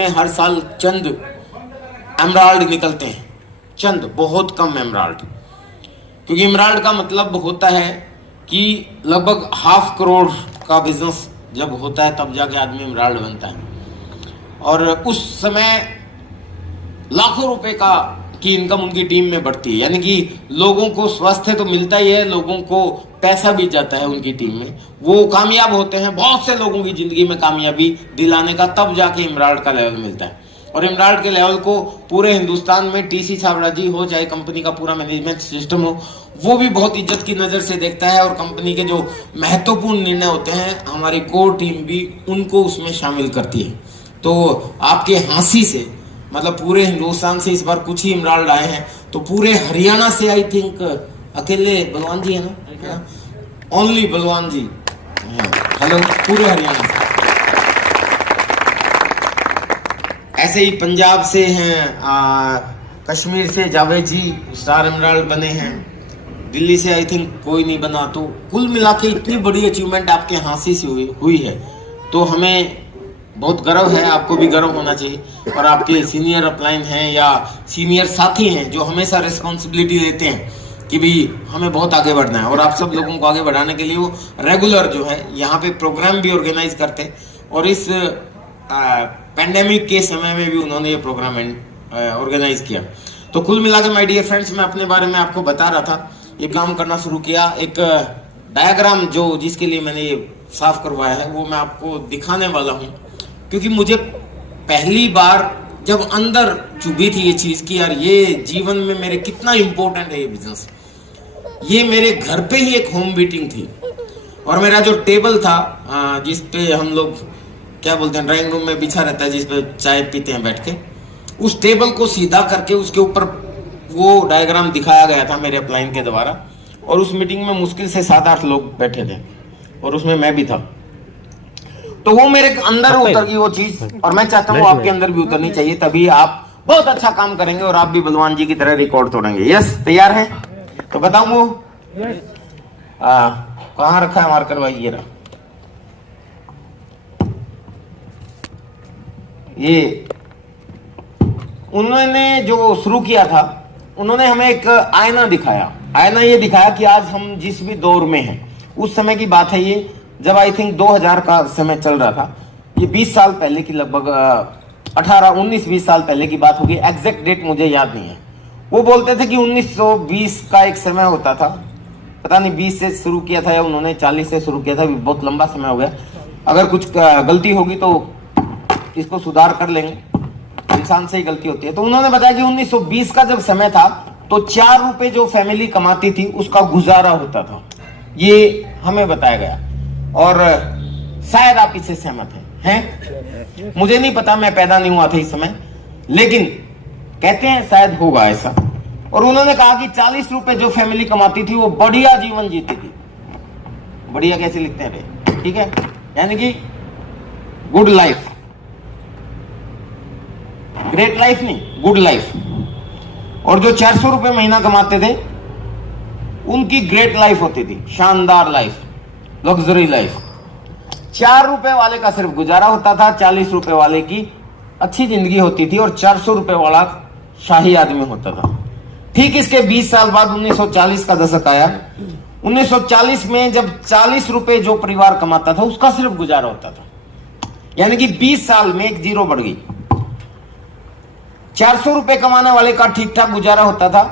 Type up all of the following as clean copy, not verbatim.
में हर साल चंद एमराल्ड निकलते हैं, चंद, बहुत कम एमराल्ड, क्योंकि एमराल्ड का मतलब होता है कि लगभग 500 करोड़ का बिजनेस जब होता है तब जाके आदमी एमराल्ड बनता है। और उस समय लाखों रुपए की इनकम उनकी टीम में बढ़ती है, यानी कि लोगों को स्वास्थ्य तो मिलता ही है, लोगों को पैसा भी जाता है उनकी टीम में, वो कामयाब होते हैं, बहुत से लोगों की जिंदगी में कामयाबी दिलाने का, तब जाके एमराल्ड का लेवल मिलता है। और एमराल्ड के लेवल को पूरे हिंदुस्तान में टीसी छाबड़ा जी हो, चाहे कंपनी का पूरा मैनेजमेंट सिस्टम हो, वो भी बहुत इज्जत की नज़र से देखता है। और कंपनी के जो महत्वपूर्ण निर्णय होते हैं, हमारी कोर टीम भी उनको उसमें शामिल करती है। तो आपके हंसी से, मतलब पूरे हिंदुस्तान से इस बार कुछ ही एमराल्ड आए हैं, तो पूरे हरियाणा से आई थिंक अकेले बलवान जी है ना, ओनली बलवान जी, हेलो, पूरे हरियाणा से। ऐसे ही पंजाब से हैं, कश्मीर से जावेद जी स्टार एमराल्ड बने हैं, दिल्ली से आई थिंक कोई नहीं बना। तो कुल मिला के इतनी बड़ी अचीवमेंट आपके हासिल से हुई है, तो हमें बहुत गर्व है, आपको भी गर्व होना चाहिए। और आपके सीनियर अपलाइन हैं या सीनियर साथी हैं जो हमेशा रिस्पॉन्सिबिलिटी लेते हैं कि भी हमें बहुत आगे बढ़ना है, और आप सब लोगों को आगे बढ़ाने के लिए वो रेगुलर जो है यहाँ पे प्रोग्राम भी ऑर्गेनाइज करते हैं। और इस पेंडेमिक के समय में भी उन्होंने ये प्रोग्राम ऑर्गेनाइज किया। तो कुल मिला के माय डियर फ्रेंड्स, मैं अपने बारे में आपको बता रहा था, ये काम करना शुरू किया। एक डायग्राम जो जिसके लिए मैंने ये साफ करवाया है वो मैं आपको दिखाने वाला हूँ, क्योंकि मुझे पहली बार जब अंदर चुभी थी ये चीज़ कि यार ये जीवन में मेरे कितना इम्पोर्टेंट है ये बिजनेस, ये मेरे घर पे ही एक होम मीटिंग थी। और मेरा जो टेबल था जिस पे हम लोग क्या बोलते हैं ड्राइंग रूम में बिछा रहता है, जिस पे चाय पीते हैं बैठ के, उस टेबल को सीधा करके उसके ऊपर वो डायग्राम दिखाया गया था मेरे अपलाइन के द्वारा। और उस मीटिंग में मुश्किल से 7-8 लोग बैठे थे और उसमें मैं भी था। तो वो मेरे अंदर उतर गई वो चीज, और मैं चाहता हूँ आपके अंदर भी उतरनी चाहिए, तभी आप बहुत अच्छा काम करेंगे और आप भी बलवान जी की तरह रिकॉर्ड तोड़ेंगे। यस, तैयार हैं? तो बताऊं वो कहाँ रखा है मार्कर भाई? ये रहा। ये उन्होंने जो शुरू किया था, उन्होंने हमें एक आईना दिखाया। आईना ये दिखाया कि आज हम जिस भी दौर में हैं, उस समय की बात है ये, जब आई थिंक 2000 का समय चल रहा था, ये 20 साल पहले की, लगभग 19-20 साल पहले की बात होगी, एग्जैक्ट डेट मुझे याद नहीं है। वो बोलते थे कि 1920 का एक समय होता था, पता नहीं 20 से शुरू किया था या उन्होंने 40 से शुरू किया था, बहुत लंबा समय हो गया। अगर कुछ गलती होगी तो इसको सुधार कर लेंगे, इंसान से ही गलती होती है। तो उन्होंने बताया कि 1920 का जब समय था तो 4 रुपए जो फैमिली कमाती थी उसका गुजारा होता था, ये हमें बताया गया। और शायद आप इससे सहमत हैं? मुझे नहीं पता, मैं पैदा नहीं हुआ था इस समय, लेकिन कहते हैं शायद होगा ऐसा। और उन्होंने कहा कि 40 रुपए जो फैमिली कमाती थी वो बढ़िया जीवन जीती थी। बढ़िया कैसे लिखते हैं भाई? ठीक है, यानी कि गुड लाइफ, ग्रेट लाइफ नहीं, गुड लाइफ। और जो 400 रुपए महीना कमाते थे उनकी ग्रेट लाइफ होती थी, शानदार लाइफ, लग्जरी लाइफ। 4 रुपए वाले का सिर्फ गुजारा होता था, 40 रुपए वाले की अच्छी जिंदगी होती थी, और 400 रुपए वाला शाही आदमी होता था। ठीक इसके 20 साल बाद 1940 का दशक आया। 1940 में जब 40 रुपए जो परिवार कमाता था उसका सिर्फ गुजारा होता था, यानी कि 20 साल में एक जीरो बढ़ गई। 400 रुपए कमाने वाले का ठीक ठाक गुजारा होता था,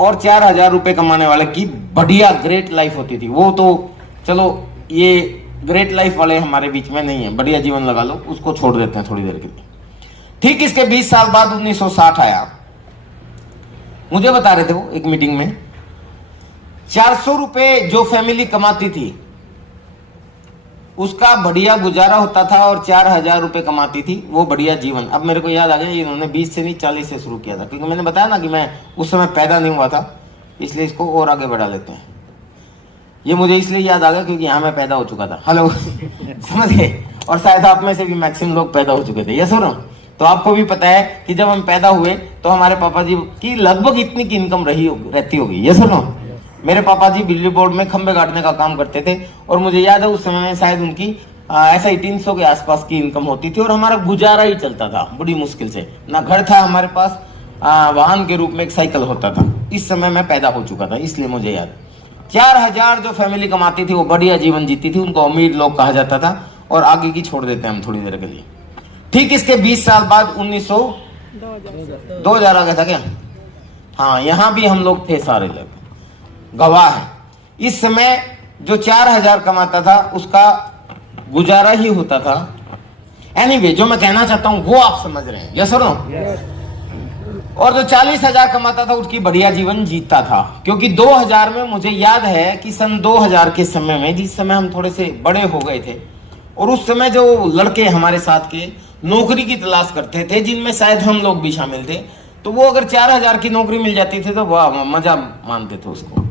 और 4000 रुपए कमाने वाले की बढ़िया ग्रेट लाइफ होती थी। वो तो चलो, ये ग्रेट लाइफ वाले हमारे बीच में नहीं है, बढ़िया जीवन लगा लो, उसको छोड़ देते हैं थोड़ी देर के लिए। ठीक इसके 20 साल बाद 1960 आया। मुझे बता रहे थे वो एक मीटिंग में, 400 रुपए जो फैमिली कमाती थी उसका बढ़िया गुजारा होता था, और 4000 रुपए कमाती थी वो बढ़िया जीवन। अब मेरे को याद आ गया, इन्होंने 20 से नहीं 40 से शुरू किया था, क्योंकि मैंने बताया ना कि मैं उस समय पैदा नहीं हुआ था, इसलिए इसको और आगे बढ़ा लेते हैं। ये मुझे इसलिए याद आ गया क्योंकि यहाँ मैं पैदा हो चुका था। हेलो समझ गए? और शायद आप में से भी मैक्सिमम लोग पैदा हो चुके थे, ये सुनो। तो आपको भी पता है कि जब हम पैदा हुए तो हमारे पापा जी की लगभग इतनी की इनकम रहती होगी, ये सुनो। मेरे पापा जी बिजली बोर्ड में खंबे गाड़ने का काम करते थे, और मुझे याद है उस समय में शायद उनकी ऐसा ही 300 के आसपास की इनकम होती थी और हमारा गुजारा ही चलता था बड़ी मुश्किल से। ना घर था हमारे पास, वाहन के रूप में एक साइकिल होता था। इस समय मैं पैदा हो चुका था, इसलिए मुझे याद। 4000 जो फैमिली कमाती थी वो बढ़िया जीवन जीती थी, उनको अमीर लोग कहा जाता था। और आगे की छोड़ देते हैं हम थोड़ी देर के लिए। ठीक इसके 20 साल बाद 2000 आ गया था क्या? हाँ, यहां भी हम लोग थे, सारे लोग गवाह हैं। इस समय जो 4000 कमाता था उसका गुजारा ही होता था। एनीवे, जो मैं कहना चाहता हूं वो आप समझ रहे हैं, यस और नो? और जो 40,000 कमाता था उसकी बढ़िया जीवन जीता था। क्योंकि 2000 में मुझे याद है कि सन 2000 के समय में, जिस समय हम थोड़े से बड़े हो गए थे, और उस समय जो लड़के हमारे साथ के नौकरी की तलाश करते थे, जिनमें शायद हम लोग भी शामिल थे, तो वो अगर 4000 की नौकरी मिल जाती थी तो वाह, मजा मानते थे उसको।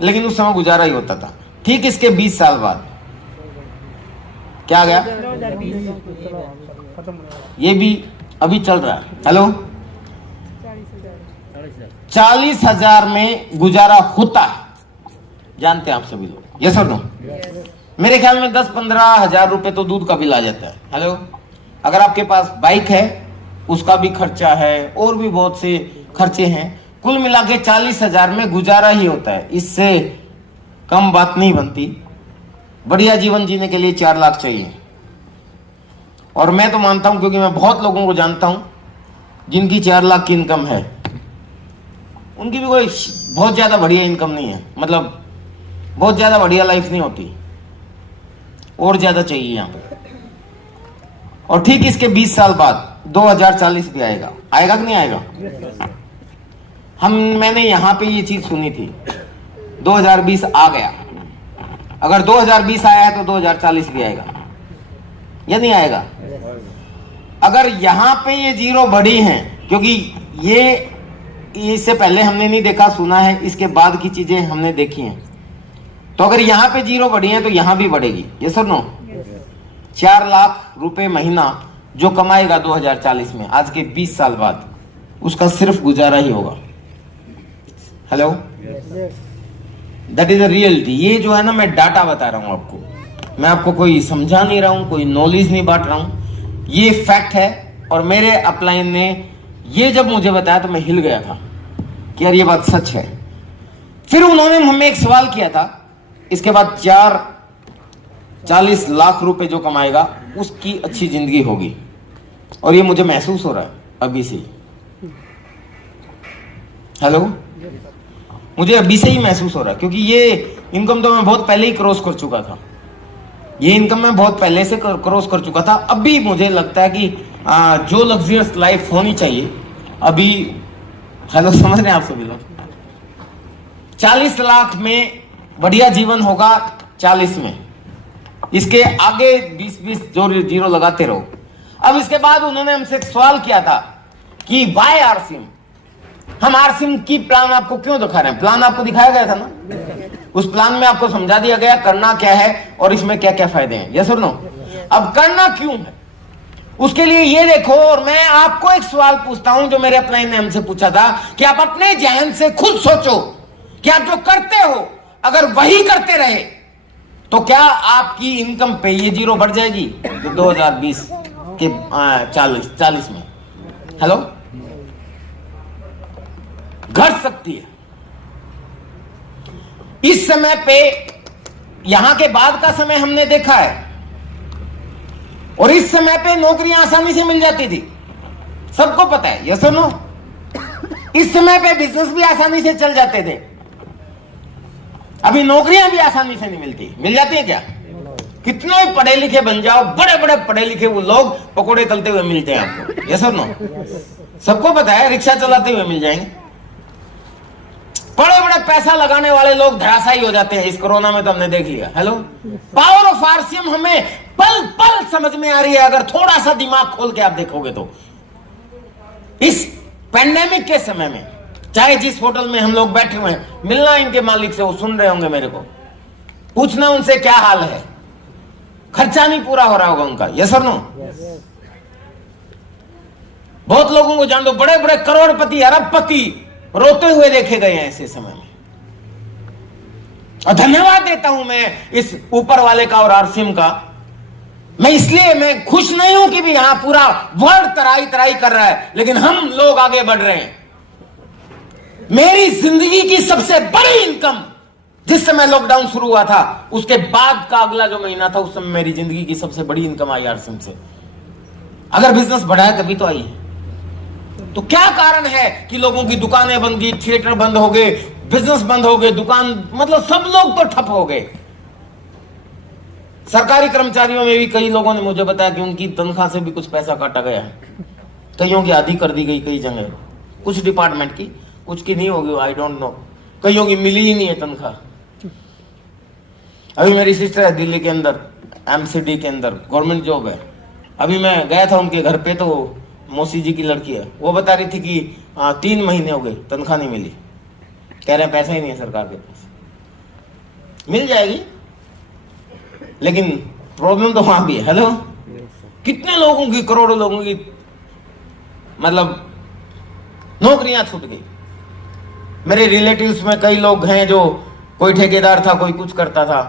लेकिन उस समय गुजारा ही होता था। ठीक इसके 20 साल बाद क्या गया? ये भी अभी चल रहा है। हेलो, 40,000 में गुजारा होता है, जानते हैं आप सभी लोग, यस और नो? मेरे ख्याल में 10-15 हजार रुपए तो दूध का बिल आ जाता है। हेलो, अगर आपके पास बाइक है उसका भी खर्चा है और भी बहुत से खर्चे हैं। कुल मिला के 40,000 में गुजारा ही होता है, इससे कम बात नहीं बनती। बढ़िया जीवन जीने के लिए 4 लाख चाहिए। और मैं तो मानता हूं, क्योंकि मैं बहुत लोगों को जानता हूं जिनकी 4 लाख की इनकम है, उनकी भी कोई बहुत ज्यादा बढ़िया इनकम नहीं है, मतलब बहुत ज्यादा बढ़िया लाइफ नहीं होती, और ज्यादा चाहिए यहां। और ठीक इसके 20 साल बाद 2040 भी आएगा। आएगा कि नहीं आएगा? मैंने यहां पे ये चीज सुनी थी, 2020 आ गया। अगर 2020 आया है तो 2040 भी आएगा या नहीं आएगा? अगर यहां पे ये जीरो बढ़ी हैं, क्योंकि ये इससे पहले हमने नहीं देखा, सुना है, इसके बाद की चीजें हमने देखी हैं, तो अगर यहां पे जीरो बढ़ी है तो यहां भी बढ़ेगी, ये सर नो? 4 लाख रुपए महीना जो कमाएगा 2040 में, आज के 20 साल बाद, उसका सिर्फ गुजारा ही होगा। Hello, that is a reality. ये जो है ना, मैं डाटा बता रहा हूं आपको, मैं आपको कोई समझा नहीं रहा हूं, कोई नॉलेज नहीं बांट रहा हूं, ये फैक्ट है। और मेरे अपलाइन ने ये जब मुझे बताया तो मैं हिल गया था कि यार ये बात सच है। फिर उन्होंने हमें एक सवाल किया था, इसके बाद 40 लाख रुपए जो कमाएगा उसकी अच्छी जिंदगी होगी, और ये मुझे महसूस हो रहा है अभी से। हेलो, मुझे अभी से ही महसूस हो रहा है, क्योंकि ये इनकम तो मैं बहुत पहले ही क्रॉस कर चुका था। ये इनकम मैं बहुत पहले से क्रॉस कर चुका था। अभी मुझे लगता है कि जो लग्जरियस लाइफ होनी चाहिए अभी, हेलो समझ रहे हैं आप सभी लोग, 40 लाख में बढ़िया जीवन होगा 40 में, इसके आगे 20-20 जो जीरो लगाते रहो। अब इसके बाद उन्होंने हमसे एक सवाल किया था कि वाई आरसीएम, हम आरसीएम की प्लान आपको क्यों दिखा रहे हैं? प्लान आपको दिखाया गया था ना, उस प्लान में आपको समझा दिया गया करना क्या है और इसमें क्या क्या फायदे हैं, यस और नो? अब करना क्यों है उसके लिए ये देखो। और मैं आपको एक सवाल पूछता हूं जो मेरे अपलाइन ने हमसे पूछा था कि आप अपने जहन से खुद सोचो कि आप जो करते हो अगर वही करते रहे तो क्या आपकी इनकम पे ये जीरो बढ़ जाएगी 2020 के 40 में? हेलो, घट सकती है। इस समय पे यहां के बाद का समय हमने देखा है, और इस समय पे नौकरियां आसानी से मिल जाती थी, सबको पता है, यस और नो? इस समय पे बिजनेस भी आसानी से चल जाते थे। अभी नौकरियां भी आसानी से नहीं मिलती, मिल जाती है क्या? कितने पढ़े लिखे बन जाओ, बड़े बड़े पढ़े लिखे वो लोग पकोड़े तलते हुए मिलते हैं आपको, यस और नो? सबको पता है, रिक्शा चलाते हुए मिल जाएंगे। बड़े बड़े पैसा लगाने वाले लोग धराशायी हो जाते हैं, इस कोरोना में तो हमने देख लिया। हेलो, पावर ऑफ आरसीएम हमें पल पल समझ में आ रही है, अगर थोड़ा सा दिमाग खोल के आप देखोगे तो। इस पैंडेमिक के समय में, चाहे जिस होटल में हम लोग बैठे हुए हैं, मिलना इनके मालिक से, वो सुन रहे होंगे मेरे को, पूछना उनसे क्या हाल है, खर्चा नहीं पूरा हो रहा होगा उनका, यस और नो? बहुत लोगों को जान दो, बड़े बड़े करोड़पति, अरबपति रोते हुए देखे गए हैं ऐसे समय में। और धन्यवाद देता हूं मैं इस ऊपर वाले का और आरसीएम का मैं इसलिए मैं खुश नहीं हूं कि भी यहां पूरा वर्ल्ड तराई तराई कर रहा है, लेकिन हम लोग आगे बढ़ रहे हैं। मेरी जिंदगी की सबसे बड़ी इनकम जिस समय लॉकडाउन शुरू हुआ था, उसके बाद का अगला जो महीना था, उस समय मेरी जिंदगी की सबसे बड़ी इनकम आई आरसीएम से। अगर बिजनेस बढ़ा है तभी तो आई है। तो क्या कारण है कि लोगों की दुकानें बंद गई, थिएटर बंद हो गए, बिजनेस बंद हो गए, दुकान मतलब सब लोग तो ठप हो गए। सरकारी कर्मचारियों में भी कई लोगों ने मुझे बताया कि उनकी तनख्वाह से भी कुछ पैसा काटा गया है, कईयों की आधी कर दी गई, कई जगह कुछ डिपार्टमेंट की, कुछ की नहीं होगी, आई डोंट नो, कईयों की मिली ही नहीं है तनख्वाह। अभी मेरी सिस्टर है दिल्ली के अंदर, एमसीडी के अंदर गवर्नमेंट जॉब है। अभी मैं गया था उनके घर पे, तो मौसी जी की लड़की है, वो बता रही थी कि 3 महीने हो गए तनख्वाह नहीं मिली, कह रहे हैं पैसा ही नहीं है सरकार के पास। मिल जाएगी, लेकिन प्रॉब्लम तो वहां भी है। हेलो, कितने लोगों की, करोड़ों लोगों की मतलब नौकरियां छूट गई। मेरे रिलेटिव्स में कई लोग हैं जो कोई ठेकेदार था, कोई कुछ करता था।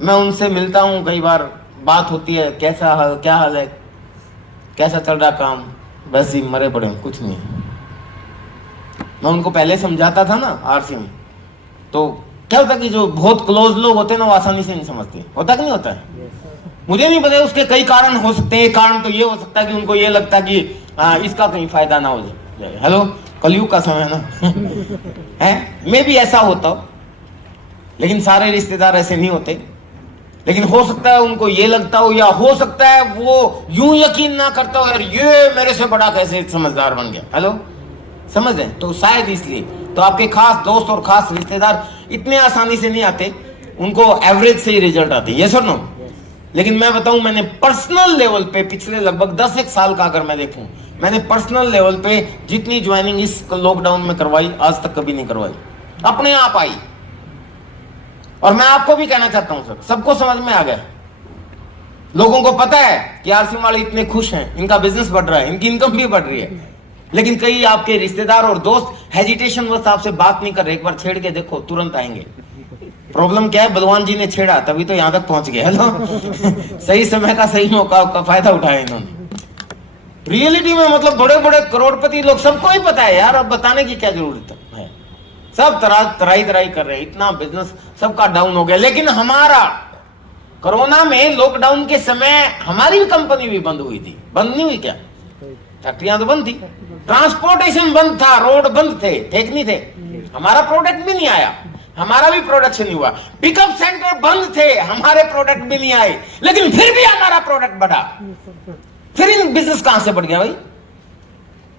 मैं उनसे मिलता हूं, कई बार बात होती है, कैसा हाल, क्या हाल है, कैसा चल रहा काम, बस ही मरे पड़े, कुछ नहीं। मैं उनको पहले समझाता था ना आरसीएम, तो क्या होता कि जो बहुत क्लोज लोग होते हैं ना, वो आसानी से नहीं समझते। होता कि नहीं होता है? मुझे नहीं पता, उसके कई कारण हो सकते हैं। कारण तो ये हो सकता है कि उनको ये लगता है कि इसका कहीं फायदा ना हो जाए। हेलो, कलयुग का समय है ना है, मैं भी ऐसा होता हूं, लेकिन सारे रिश्तेदार ऐसे नहीं होते। लेकिन हो सकता है उनको ये लगता हो, या हो सकता है वो यूं यकीन ना करता हो, यार ये मेरे से बड़ा कैसे समझदार बन गया। हेलो, समझ रहे? तो शायद इसलिए तो आपके खास दोस्त और खास रिश्तेदार इतने आसानी से नहीं आते, उनको एवरेज से ही रिजल्ट आते हैं। ये सुनो, लेकिन मैं बताऊं, मैंने पर्सनल लेवल पे पिछले लगभग 10 साल का अगर मैं देखूं, मैंने पर्सनल लेवल पे जितनी ज्वाइनिंग इस लॉकडाउन में करवाई, आज तक कभी नहीं करवाई, अपने आप आई। और मैं आपको भी कहना चाहता हूं सर, सबको समझ में आ गया, लोगों को पता है कि आरसीएम वाले इतने खुश हैं, इनका बिजनेस बढ़ रहा है, इनकी इनकम भी बढ़ रही है। लेकिन कई आपके रिश्तेदार और दोस्त हेजिटेशन बस आपसे बात नहीं कर रहे। एक बार छेड़ के देखो, तुरंत आएंगे। प्रॉब्लम क्या है? बलवान जी ने छेड़ा, तभी तो यहां तक पहुंच गए। हेलो सही समय का सही मौका का फायदा उठाया इन्होंने। रियलिटी में मतलब बड़े बड़े करोड़पति लोग, सबको ही पता है यार, अब बताने की क्या जरूरत है। सब तराई तराई कर रहे हैं, इतना बिजनेस सबका डाउन हो गया। लेकिन हमारा कोरोना में लॉकडाउन के समय हमारी भी कंपनी भी बंद हुई थी। बंद नहीं हुई क्या? फैक्ट्रियां तो बंद थी, ट्रांसपोर्टेशन बंद था, रोड बंद थे, ठीक नहीं थे, हमारा प्रोडक्ट भी नहीं आया, हमारा भी प्रोडक्शन नहीं हुआ। पिकअप सेंटर बंद थे, हमारे प्रोडक्ट भी नहीं आए, लेकिन फिर भी हमारा प्रोडक्ट बढ़ा। फिर इन बिजनेस कहां से बढ़ गया भाई?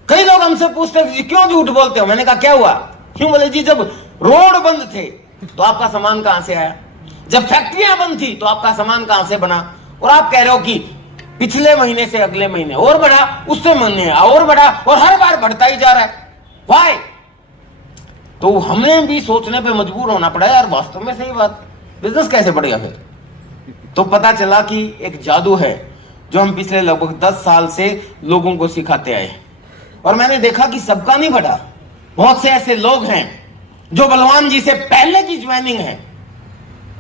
कई लोग हमसे पूछते हैं जी क्यों झूठ बोलते हो? मैंने कहा क्या हुआ? क्यों बोले जी, जब रोड बंद थे तो आपका सामान कहां से आया, जब फैक्ट्रियां बंद थी तो आपका सामान कहां से बना, और आप कह रहे हो कि पिछले महीने से अगले महीने और बढ़ा, उससे महीने और बढ़ा, और हर बार बढ़ता ही जा रहा है। व्हाई? तो हमने भी सोचने पे मजबूर होना पड़ा यार, वास्तव में सही बात, बिजनेस कैसे बढ़ेगा फिर? तो पता चला कि एक जादू है जो हम पिछले लगभग 10 साल से लोगों को सिखाते आए, और मैंने देखा कि सबका नहीं बढ़ा। बहुत से ऐसे लोग हैं जो बलवान जी से पहले की ज्वाइनिंग है,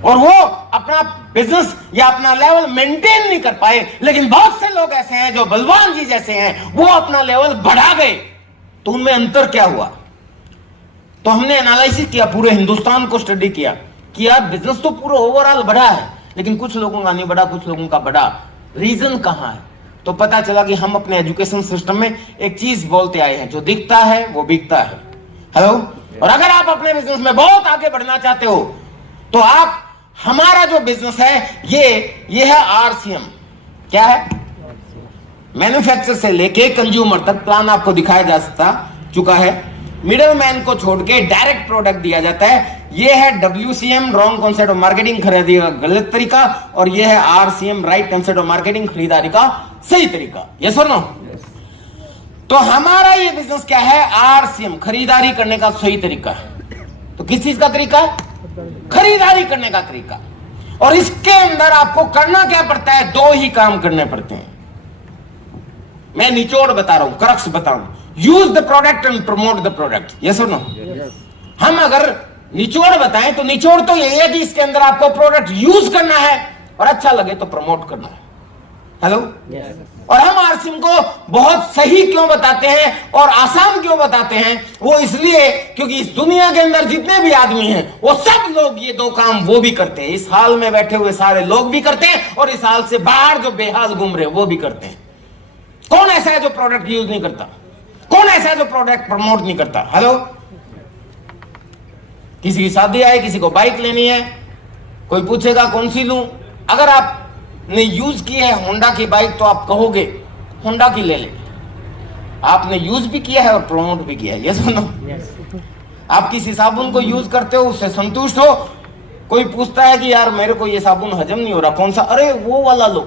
और वो अपना बिजनेस या अपना लेवल मेंटेन नहीं कर पाए, लेकिन बहुत से लोग ऐसे हैं जो बलवान जी जैसे हैं, वो अपना लेवल बढ़ा गए। तो उनमें अंतर क्या हुआ? तो हमने एनालिसिस किया, पूरे हिंदुस्तान को स्टडी किया कि यार बिजनेस तो पूरा ओवरऑल बढ़ा है, लेकिन कुछ लोगों का नहीं बढ़ा, कुछ लोगों का बढ़ा। रीजन कहां है? तो पता चला कि हम अपने एजुकेशन सिस्टम में एक चीज बोलते आए हैं, जो दिखता है वो बिकता है। हेलो, और अगर आप अपने बिजनेस में बहुत आगे बढ़ना चाहते हो तो आप, हमारा जो बिजनेस है ये है आरसीएम। क्या है? मैन्युफैक्चर से लेके कंज्यूमर तक प्लान आपको दिखाया जा चुका है। मिडल मैन को छोड़ के डायरेक्ट प्रोडक्ट दिया जाता है। ये है WCM, wrong concept of marketing, खरीदारी का गलत तरीका, और ये है RCM, right concept of marketing, खरीदारी का सही तरीका। यस और नो? तो हमारा ये बिजनेस क्या है? RCM, खरीदारी करने का सही तरीका है। तो किस चीज का तरीका है? खरीदारी करने का तरीका। और इसके अंदर आपको करना क्या पड़ता है? 2 ही काम करने पड़ते हैं। मैं निचोड़ बता रहा हूं, क्रक्स बता रहा हूं। Use the product and promote the product. Yes और नो? हम अगर निचोड़ बताएं तो निचोड़ तो यही है कि इसके अंदर आपको प्रोडक्ट यूज करना है और अच्छा लगे तो प्रमोट करना है। हेलो और हम आरसीएम को बहुत सही क्यों बताते हैं और आसान क्यों बताते हैं, वो इसलिए क्योंकि इस दुनिया के अंदर जितने भी आदमी हैं वो सब लोग ये दो काम वो भी करते हैं। इस हाल में बैठे हुए सारे लोग भी करते हैं और इस हाल से बाहर जो बेहाल घूम रहे वो भी करते हैं। कौन ऐसा है जो प्रोडक्ट यूज नहीं करता? कौन ऐसा है जो प्रोडक्ट प्रमोट नहीं करता? हेलो, किसी की शादी है, किसी को बाइक लेनी है, कोई पूछेगा कौन सी लूं, अगर आपने यूज की है होंडा की बाइक तो आप कहोगे होंडा की ले ले। आपने यूज भी किया है और प्रमोट भी किया है, ये सुनो। आप किसी साबुन को यूज करते हो, उससे संतुष्ट हो, कोई पूछता है कि यार मेरे को ये साबुन हजम नहीं हो रहा, कौन सा, अरे वो वाला लो,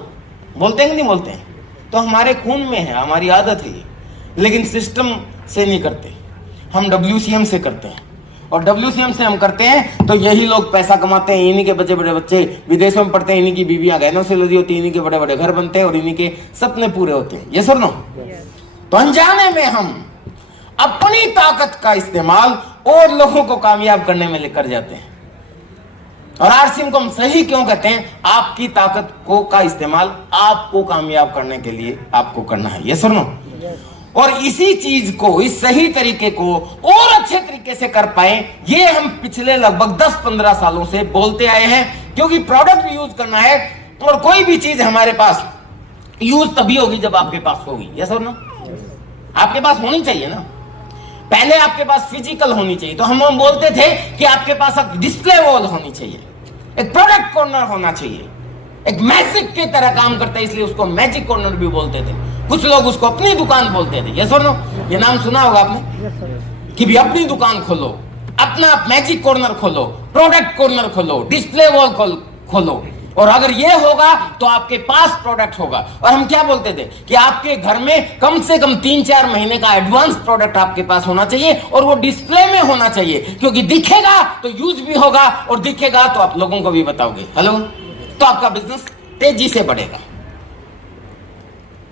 बोलते हैं कि नहीं बोलते हैं? तो हमारे खून में है, हमारी आदत है, लेकिन सिस्टम से नहीं करते, हम WCM से करते हैं। और WCM से हम करते हैं तो यही लोग पैसा कमाते हैं, इन्हीं के बच्चे बड़े बच्चे विदेशों में पढ़ते हैं, इन्हीं की बीवियां गहनों से लदी होती है, इन्हीं के बड़े बड़े घर बनते हैं और इन्हीं के सपने पूरे होते हैं। ये सुनो, तो अनजाने में हम अपनी ताकत का इस्तेमाल और लोगों को कामयाब करने में लेकर जाते हैं। और आरसीएम को हम सही क्यों कहते हैं? आपकी ताकत को का इस्तेमाल आपको कामयाब करने के लिए आपको करना है। ये सुनो, और इसी चीज को, इस सही तरीके को और अच्छे तरीके से कर पाए, ये हम पिछले लगभग 10-15 सालों से बोलते आए हैं। क्योंकि प्रोडक्ट यूज करना है और कोई भी चीज हमारे पास यूज तभी होगी जब आपके पास होगी। ये सुनो, आपके पास होनी चाहिए ना। पहले आपके पास फिजिकल होनी चाहिए, तो हम बोलते थे कि आपके पास एक डिस्प्ले वॉल होनी चाहिए, एक प्रोडक्ट कॉर्नर होना चाहिए, एक मैजिक की तरह काम करता है, इसलिए उसको मैजिक कॉर्नर भी बोलते थे। कुछ लोग उसको अपनी दुकान बोलते थे। ये सुनो, ये नाम सुना होगा आपने कि भी अपनी दुकान खोलो, अपना मैजिक कॉर्नर खोलो, प्रोडक्ट कॉर्नर खोलो, डिस्प्ले वॉल खोलो, और अगर ये होगा तो आपके पास प्रोडक्ट होगा। और हम क्या बोलते थे कि आपके घर में कम से कम 3-4 महीने का एडवांस प्रोडक्ट आपके पास होना चाहिए और वो डिस्प्ले में होना चाहिए, क्योंकि दिखेगा तो यूज भी होगा और दिखेगा तो आप लोगों को भी बताओगे। हेलो, तो आपका बिजनेस तेजी से बढ़ेगा।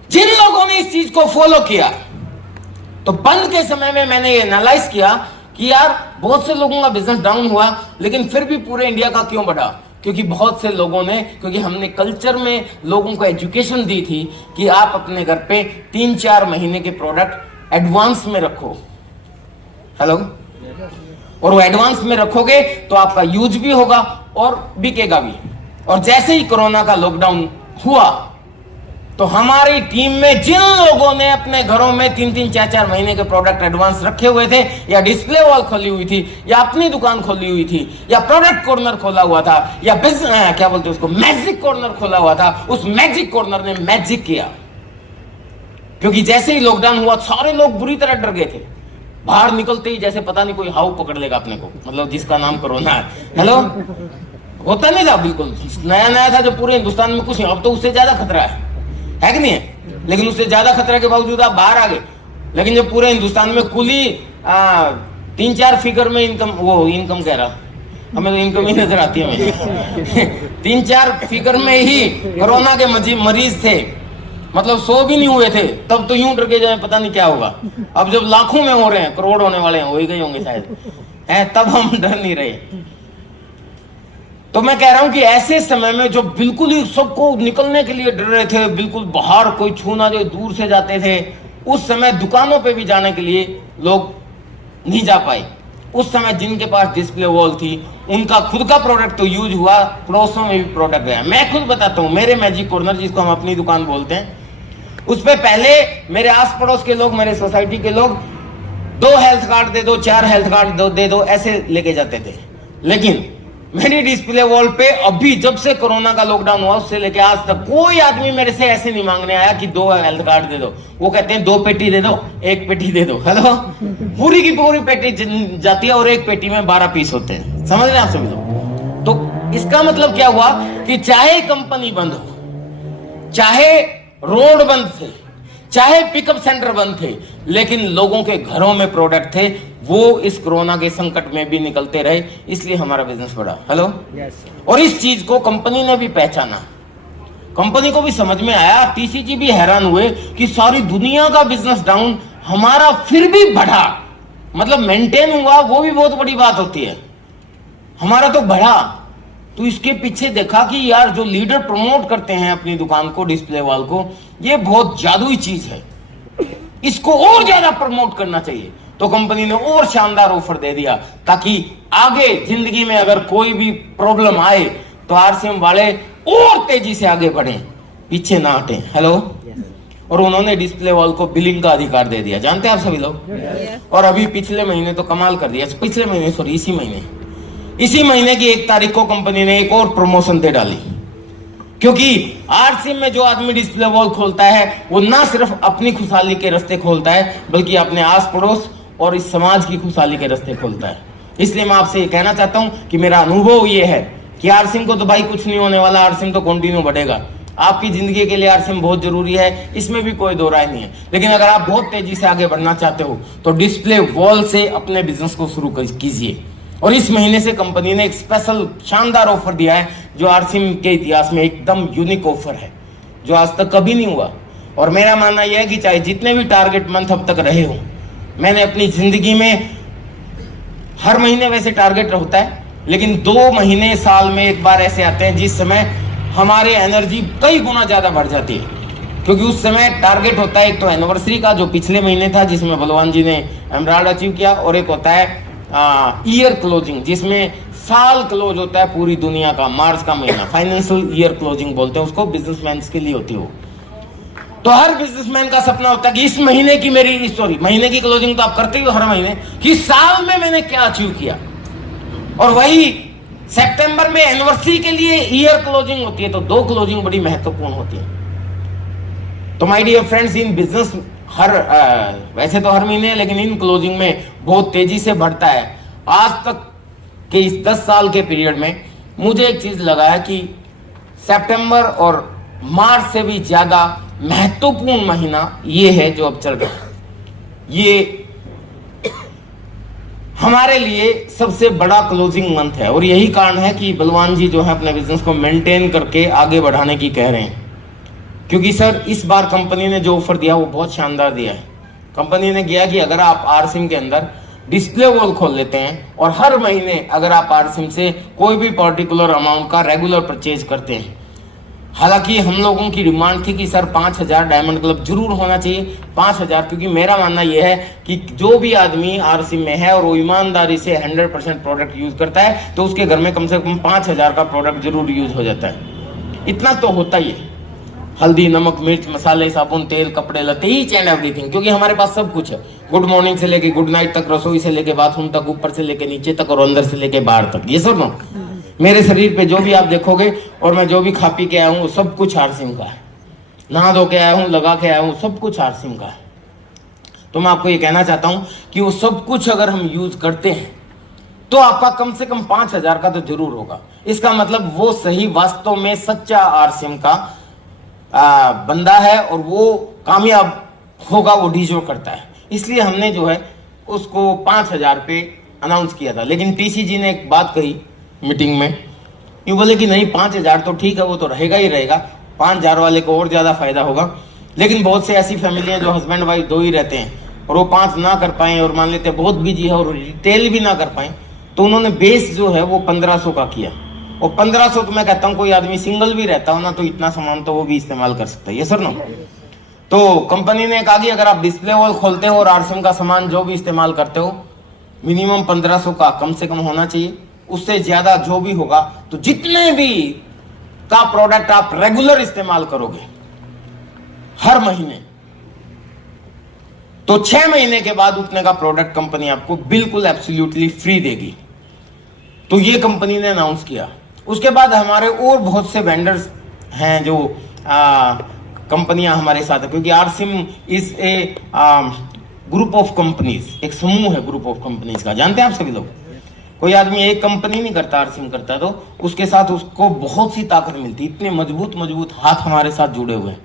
जिन लोगों ने इस चीज को फॉलो किया, तो बंद के समय में मैंने ये एनालाइज किया कि यार बहुत से लोगों का बिजनेस डाउन हुआ, लेकिन फिर भी पूरे इंडिया का क्यों बढ़ा? क्योंकि बहुत से लोगों ने, क्योंकि हमने कल्चर में लोगों को एजुकेशन दी थी कि आप अपने घर पे 3-4 महीने के प्रोडक्ट एडवांस में रखो। हेलो, और वो एडवांस में रखोगे तो आपका यूज भी होगा और बिकेगा भी। और जैसे ही कोरोना का लॉकडाउन हुआ तो हमारी टीम में जिन लोगों ने अपने घरों में 3-3, 4-4 महीने के प्रोडक्ट एडवांस रखे हुए थे, या डिस्प्ले वॉल खोली हुई थी, या अपनी दुकान खोली हुई थी, या प्रोडक्ट कॉर्नर खोला हुआ था, या बिजनेस क्या बोलते हैं उसको, मैजिक कॉर्नर खोला हुआ था, उस मैजिक कॉर्नर ने मैजिक किया। क्योंकि जैसे ही लॉकडाउन हुआ सारे लोग बुरी तरह डर गए थे। बाहर निकलते ही जैसे पता नहीं कोई हाउ पकड़ लेगा अपने को, मतलब जिसका नाम कोरोना है। हेलो, होता नहीं था, बिल्कुल नया नया था जो पूरे हिंदुस्तान में कुछ नहीं। अब तो उससे ज्यादा खतरा है कि नहीं है? लेकिन उससे ज्यादा खतरा के बावजूद आप बाहर आ गए। लेकिन जब पूरे हिंदुस्तान में कुल ही 3-4 फिगर में इनकम कह रहा, हमें तो इनकम ही नजर आती है 3-4 फिगर में ही कोरोना के मरीज थे, मतलब 100 भी नहीं हुए थे, तब तो यूं डर के जाए पता नहीं क्या होगा। अब जब लाखों में हो रहे हैं, करोड़ होने वाले हैं, हो ही गए होंगे शायद, है, तब हम डर नहीं रहे। तो मैं कह रहा हूं कि ऐसे समय में जो बिल्कुल ही सबको निकलने के लिए डर रहे थे, बिल्कुल बाहर कोई छूना जो दूर से जाते थे, उस समय दुकानों पे भी जाने के लिए लोग नहीं जा पाए। उस समय जिनके पास डिस्प्ले वॉल थी उनका खुद का प्रोडक्ट तो यूज हुआ, पड़ोसों में भी प्रोडक्ट गया। मैं खुद बताता हूँ, मेरे मैजिक कॉर्नर जिसको हम अपनी दुकान बोलते हैं, उस पे पहले मेरे आस पड़ोस के लोग, मेरे सोसाइटी के लोग 2 हेल्थ कार्ड दे दो, 4 हेल्थ कार्ड दे दो, ऐसे लेके जाते थे। लेकिन मेरी डिस्प्ले वॉल पे अभी जब से कोरोना का लॉकडाउन हुआ उससे लेके आज तक कोई आदमी मेरे से ऐसे नहीं मांगने आया कि 2 हेल्थ कार्ड दे दो। वो कहते हैं 2 पेटी दे दो, 1 पेटी दे दो। हेलो, पूरी की पूरी पेटी जाती है और 1 पेटी में 12 पीस होते हैं। समझ रहे हैं आप सभी लोग? तो इसका मतलब क्या हुआ कि चाहे कंपनी बंद हो, चाहे रोड बंद थे, चाहे पिकअप सेंटर बंद थे, लेकिन लोगों के घरों में प्रोडक्ट थे, वो इस कोरोना के संकट में भी निकलते रहे, इसलिए हमारा बिजनेस बढ़ा। हेलो, और इस चीज को कंपनी ने भी पहचाना, कंपनी को भी समझ में आया। टीसीजी भी हैरान हुए कि सारी दुनिया का बिजनेस डाउन, हमारा फिर भी बढ़ा, मतलब मेंटेन हुआ, वो भी बहुत बड़ी बात होती है। हमारा तो बढ़ा, तो इसके पीछे देखा कि यार जो लीडर प्रमोट करते हैं अपनी दुकान को, डिस्प्ले वॉल को, ये बहुत जादुई चीज है, इसको और ज्यादा प्रमोट करना चाहिए। तो कंपनी ने और शानदार ऑफर दे दिया ताकि आगे जिंदगी में अगर कोई भी प्रॉब्लम आए तो आरसीएम वाले और तेजी से आगे बढ़े, पीछे ना हटे। हेलो। और उन्होंने डिस्प्ले वॉल को बिलिंग का अधिकार दे दिया, जानते हैं आप सभी लोग। और अभी पिछले महीने तो कमाल कर दिया, पिछले महीने सॉरी इसी महीने की 1 तारीख को कंपनी ने एक और प्रमोशन दे डाली, क्योंकि आरसीएम में जो आदमी डिस्प्ले वॉल खोलता है वो ना सिर्फ अपनी खुशहाली के रास्ते खोलता है बल्कि अपने आस पड़ोस और इस समाज की खुशहाली के रास्ते खोलता है। इसलिए मैं आपसे ये कहना चाहता हूं कि मेरा अनुभव ये है कि आरसीएम को तो भाई कुछ नहीं होने वाला, आरसीएम तो कंटिन्यू बढ़ेगा। आपकी जिंदगी के लिए आरसीएम बहुत जरूरी है, इसमें भी कोई दो राय नहीं है। लेकिन अगर आप बहुत तेजी से आगे बढ़ना चाहते हो तो डिस्प्ले वॉल से अपने बिजनेस को शुरू कीजिए। और इस महीने से कंपनी ने एक स्पेशल शानदार ऑफर दिया है जो आरसीएम के इतिहास में एकदम यूनिक ऑफर है, जो आज तक कभी नहीं हुआ। और मेरा मानना यह है कि चाहे जितने भी टारगेट मंथ अब तक रहे हो, मैंने अपनी जिंदगी में हर महीने वैसे टारगेट होता है, लेकिन 2 महीने साल में एक बार ऐसे आते हैं जिस समय हमारे एनर्जी कई गुना ज्यादा बढ़ जाती है, क्योंकि उस समय टारगेट होता है एक तो एनिवर्सरी का जो पिछले महीने था जिसमें बलवान जी ने एमराल्ड अचीव किया, और एक होता है ईयर क्लोजिंग जिसमें साल क्लोज होता है पूरी दुनिया का, मार्च का महीना, फाइनेंशियल ईयर क्लोजिंग बोलते हैं उसको, बिजनेसमैन के लिए होती हो। तो हर बिजनेसमैन का सपना होता है कि इस महीने की महीने की क्लोजिंग तो आप करते ही हो हर महीने, कि साल में मैंने क्या अचीव किया। और वही सितंबर में एनिवर्सरी के लिए ईयर क्लोजिंग होती है, तो 2 क्लोजिंग बड़ी महत्वपूर्ण होती है। तो माय डियर फ्रेंड्स, इन बिजनेस वैसे तो हर महीने, लेकिन इन क्लोजिंग में बहुत तेजी से बढ़ता है। आज तक के इस 10 साल के पीरियड में मुझे एक चीज लगा है कि सितंबर और मार्च से भी ज्यादा महत्वपूर्ण महीना ये है जो अब चल रहा है। ये हमारे लिए सबसे बड़ा क्लोजिंग मंथ है, और यही कारण है कि बलवान जी जो है अपने बिजनेस को मेंटेन करके आगे बढ़ाने की कह रहे हैं। क्योंकि सर इस बार कंपनी ने जो ऑफर दिया वो बहुत शानदार दिया है। कंपनी ने किया कि अगर आप आरसीएम के अंदर डिस्प्ले वॉल खोल लेते हैं और हर महीने अगर आप आरसीएम से कोई भी पर्टिकुलर अमाउंट का रेगुलर परचेज करते हैं, हालांकि हम लोगों की डिमांड थी कि सर 5000 डायमंड क्लब जरूर होना चाहिए, 5000, क्योंकि मेरा मानना यह है कि जो भी आदमी आरसीएम में है और वो ईमानदारी से 100% प्रोडक्ट यूज करता है तो उसके घर में कम से कम 5000 का प्रोडक्ट जरूर यूज हो जाता है। इतना तो होता ही है, हल्दी, नमक, मिर्च, मसाले, साबुन, तेल, कपड़े, लत्ते, ईच एंड एवरीथिंग, क्योंकि हमारे पास सब कुछ है। गुड मॉर्निंग से लेके गुड नाइट तक, रसोई से लेके बाथरूम तक, ऊपर से लेके नीचे तक और अंदर से लेके बाहर तक। ये सब ना मेरे शरीर पे जो भी आप देखोगे और मैं जो भी खा पी के आया हूँ वो सब कुछ आरसीएम का है। नहा धो के आया हूँ, लगा के आया हूँ, सब कुछ आरसीएम का है। तो मैं आपको ये कहना चाहता हूँ कि वो सब कुछ अगर हम यूज करते हैं तो आपका कम से कम 5000 का तो जरूर होगा। इसका मतलब वो सही वास्तव में सच्चा आरसीएम का बंदा है और वो कामयाब होगा, वो डीजर्व करता है। इसलिए हमने जो है उसको 5000 पे अनाउंस किया था। लेकिन टीसी जी ने एक बात कही मीटिंग में, यूं बोले कि नहीं 5000 तो ठीक है, वो तो रहेगा ही रहेगा, 5000 वाले को और ज्यादा फायदा होगा। लेकिन बहुत से ऐसी फैमिलियां जो हस्बैंड वाइफ 2 ही रहते हैं और वो 5 ना कर पाए और मान लेते बहुत बिजी है और रिटेल भी ना कर पाए, तो उन्होंने बेस जो है वो 1500 का किया। और 1500 तो मैं कहता हूं कोई आदमी सिंगल भी रहता हो ना तो इतना सामान तो वो भी इस्तेमाल कर सकता है। ये सर ना। तो कंपनी ने कहा कि अगर आप डिस्प्ले वॉल खोलते हो और आरसीएम का सामान जो भी इस्तेमाल करते हो मिनिमम 1500 का कम से कम होना चाहिए। उससे ज्यादा जो भी होगा तो जितने भी का प्रोडक्ट आप रेगुलर इस्तेमाल करोगे हर महीने, तो 6 महीने के बाद उतने का प्रोडक्ट कंपनी आपको बिल्कुल एब्सोल्युटली फ्री देगी। तो ये कंपनी ने अनाउंस किया। उसके बाद हमारे और बहुत से वेंडर्स हैं जो कंपनियां हमारे साथ है, क्योंकि RCM is a group of companies, एक समूह है ग्रुप ऑफ कंपनीज का। जानते हैं आप सभी लोग, कोई आदमी एक कंपनी नहीं करता, आरसीएम करता तो उसके साथ उसको बहुत सी ताकत मिलती। इतने मजबूत हाथ हमारे साथ जुड़े हुए हैं।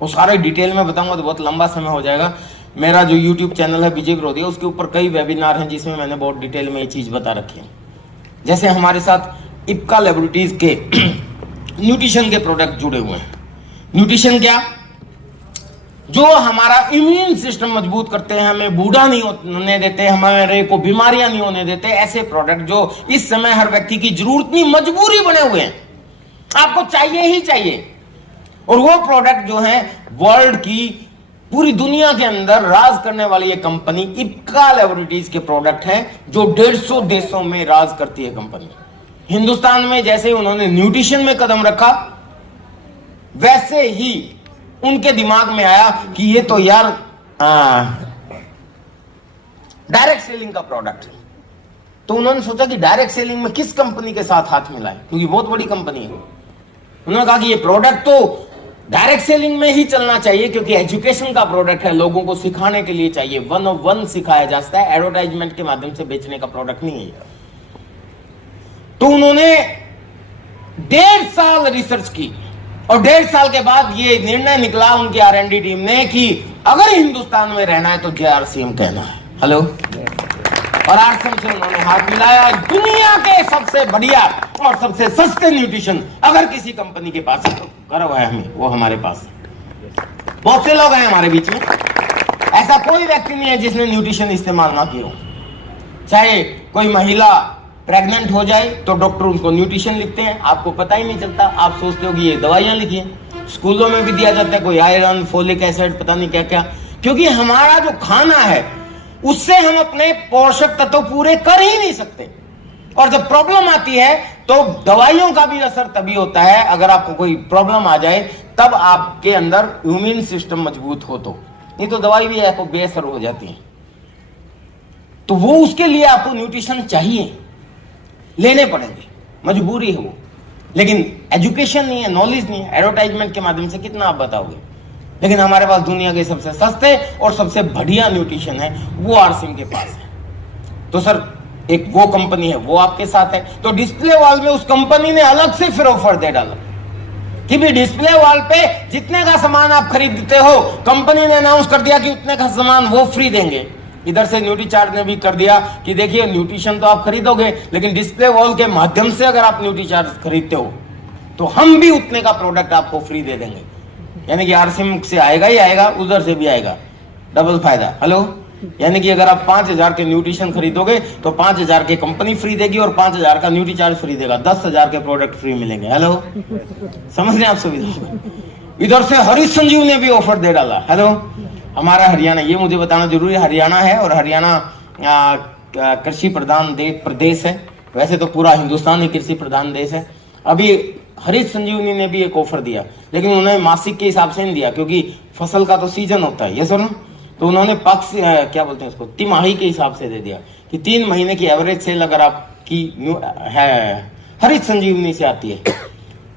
वो सारे डिटेल में बताऊंगा तो बहुत लंबा समय हो जाएगा। मेरा जो यूट्यूब चैनल है विजय विरोधी, उसके ऊपर कई वेबिनार हैं जिसमें मैंने बहुत डिटेल में ये चीज बता रखी है। जैसे हमारे साथ इप्का लैबोरेटरीज के न्यूट्रिशन के प्रोडक्ट जुड़े हुए हैं। न्यूट्रिशन क्या? जो हमारा इम्यून सिस्टम मजबूत करते हैं, हमें बूढ़ा नहीं होने देते, हमारे को बीमारियां नहीं होने देते, ऐसे प्रोडक्ट जो इस समय हर व्यक्ति की जरूरत नहीं, मजबूरी बने हुए हैं, आपको चाहिए ही चाहिए। और वो प्रोडक्ट जो है वर्ल्ड की पूरी दुनिया के अंदर राज करने वाली ये कंपनी इप्का लैबोरेटरीज के प्रोडक्ट हैं, जो 150 देशों में राज करती है कंपनी। हिंदुस्तान में जैसे ही उन्होंने न्यूट्रिशन में कदम रखा, वैसे ही उनके दिमाग में आया कि ये तो यार डायरेक्ट सेलिंग का प्रोडक्ट है। तो उन्होंने सोचा कि डायरेक्ट सेलिंग में किस कंपनी के साथ हाथ मिलाएं, क्योंकि बहुत बड़ी कंपनी है। उन्होंने कहा कि ये प्रोडक्ट तो डायरेक्ट सेलिंग में ही चलना चाहिए, क्योंकि एजुकेशन का प्रोडक्ट है, लोगों को सिखाने के लिए चाहिए, 101 सिखाया जाता है, एडवर्टाइजमेंट के माध्यम से बेचने का प्रोडक्ट नहीं है। तो उन्होंने 1.5 साल रिसर्च की और 1.5 साल के बाद ये निर्णय निकला उनकी R&D टीम ने कि अगर हिंदुस्तान में रहना है तो JRCM कहना है। हेलो। और RCM से उन्होंने हाथ मिलाया। दुनिया के सबसे बढ़िया और सबसे सस्ते न्यूट्रिशन अगर किसी कंपनी के पास है तो गर्व है हमें, वो हमारे पास है। बहुत से लोग हैं हमारे बीच में, ऐसा कोई व्यक्ति नहीं है जिसने न्यूट्रिशन इस्तेमाल ना किया हो। चाहे कोई महिला प्रेग्नेंट हो जाए तो डॉक्टर उनको न्यूट्रिशन लिखते हैं, आपको पता ही नहीं चलता, आप सोचते हो कि ये दवाइयां लिखी हैं। स्कूलों में भी दिया जाता है कोई आयरन, फोलिक एसिड, पता नहीं क्या क्या, क्योंकि हमारा जो खाना है उससे हम अपने पोषक तत्व पूरे कर ही नहीं सकते। और जब प्रॉब्लम आती है तो दवाइयों का भी असर तभी होता है, अगर आपको कोई प्रॉब्लम आ जाए तब आपके अंदर इम्यून सिस्टम मजबूत हो, तो नहीं तो दवाई भी आपको बेअसर हो जाती है। तो वो उसके लिए आपको न्यूट्रिशन चाहिए, लेने पड़ेंगे, मजबूरी है वो। लेकिन एजुकेशन नहीं है, नॉलेज नहीं है, एडवर्टाइजमेंट के माध्यम से कितना आप बताओगे। लेकिन हमारे पास दुनिया के सबसे सस्ते और सबसे बढ़िया न्यूट्रिशन है, वो RCM के पास है। तो सर एक वो कंपनी है, वो आपके साथ है, तो डिस्प्ले वॉल में उस कंपनी ने अलग से फिर ऑफर दे डाला कि भी डिस्प्ले वॉल पे जितने का सामान आप खरीदते हो, कंपनी ने अनाउंस कर दिया कि उतने का सामान वो फ्री देंगे। इधर से न्यूट्रीचार्ज ने भी कर दिया कि देखिए न्यूट्रिशन तो आप खरीदोगे, लेकिन डिस्प्ले वॉल के माध्यम से अगर आप न्यूट्रीचार्ज खरीदते हो तो हम भी उतने का प्रोडक्ट आपको फ्री दे देंगे। यानी कि RCM से आएगा ही आएगा, उधर से भी आएगा, डबल फायदा। हेलो। यानी कि अगर आप 5,000 के न्यूट्रिशन खरीदोगे तो 5,000 की कंपनी फ्री देगी और 5,000 का न्यूट्रीचार्ज फ्री देगा, 10,000 के प्रोडक्ट फ्री मिलेंगे। हेलो, समझ रहे हैं आप सभी। इधर से हरीश संजीव ने भी ऑफर दे डाला। हेलो। हमारा हरियाणा, ये मुझे बताना जरूरी है, हरियाणा है और हरियाणा कृषि प्रधान प्रदेश है। वैसे तो पूरा हिंदुस्तान ही कृषि प्रधान देश है। अभी हरीश संजीवनी ने भी एक ऑफर दिया, लेकिन उन्होंने मासिक के हिसाब से नहीं दिया, क्योंकि फसल का तो सीजन होता है, ये सुनो। तो उन्होंने पक्ष क्या बोलते हैं उसको, तिमाही के हिसाब से दे दिया कि 3 महीने की एवरेज सेल अगर आपकी है हरीश संजीवनी से आती है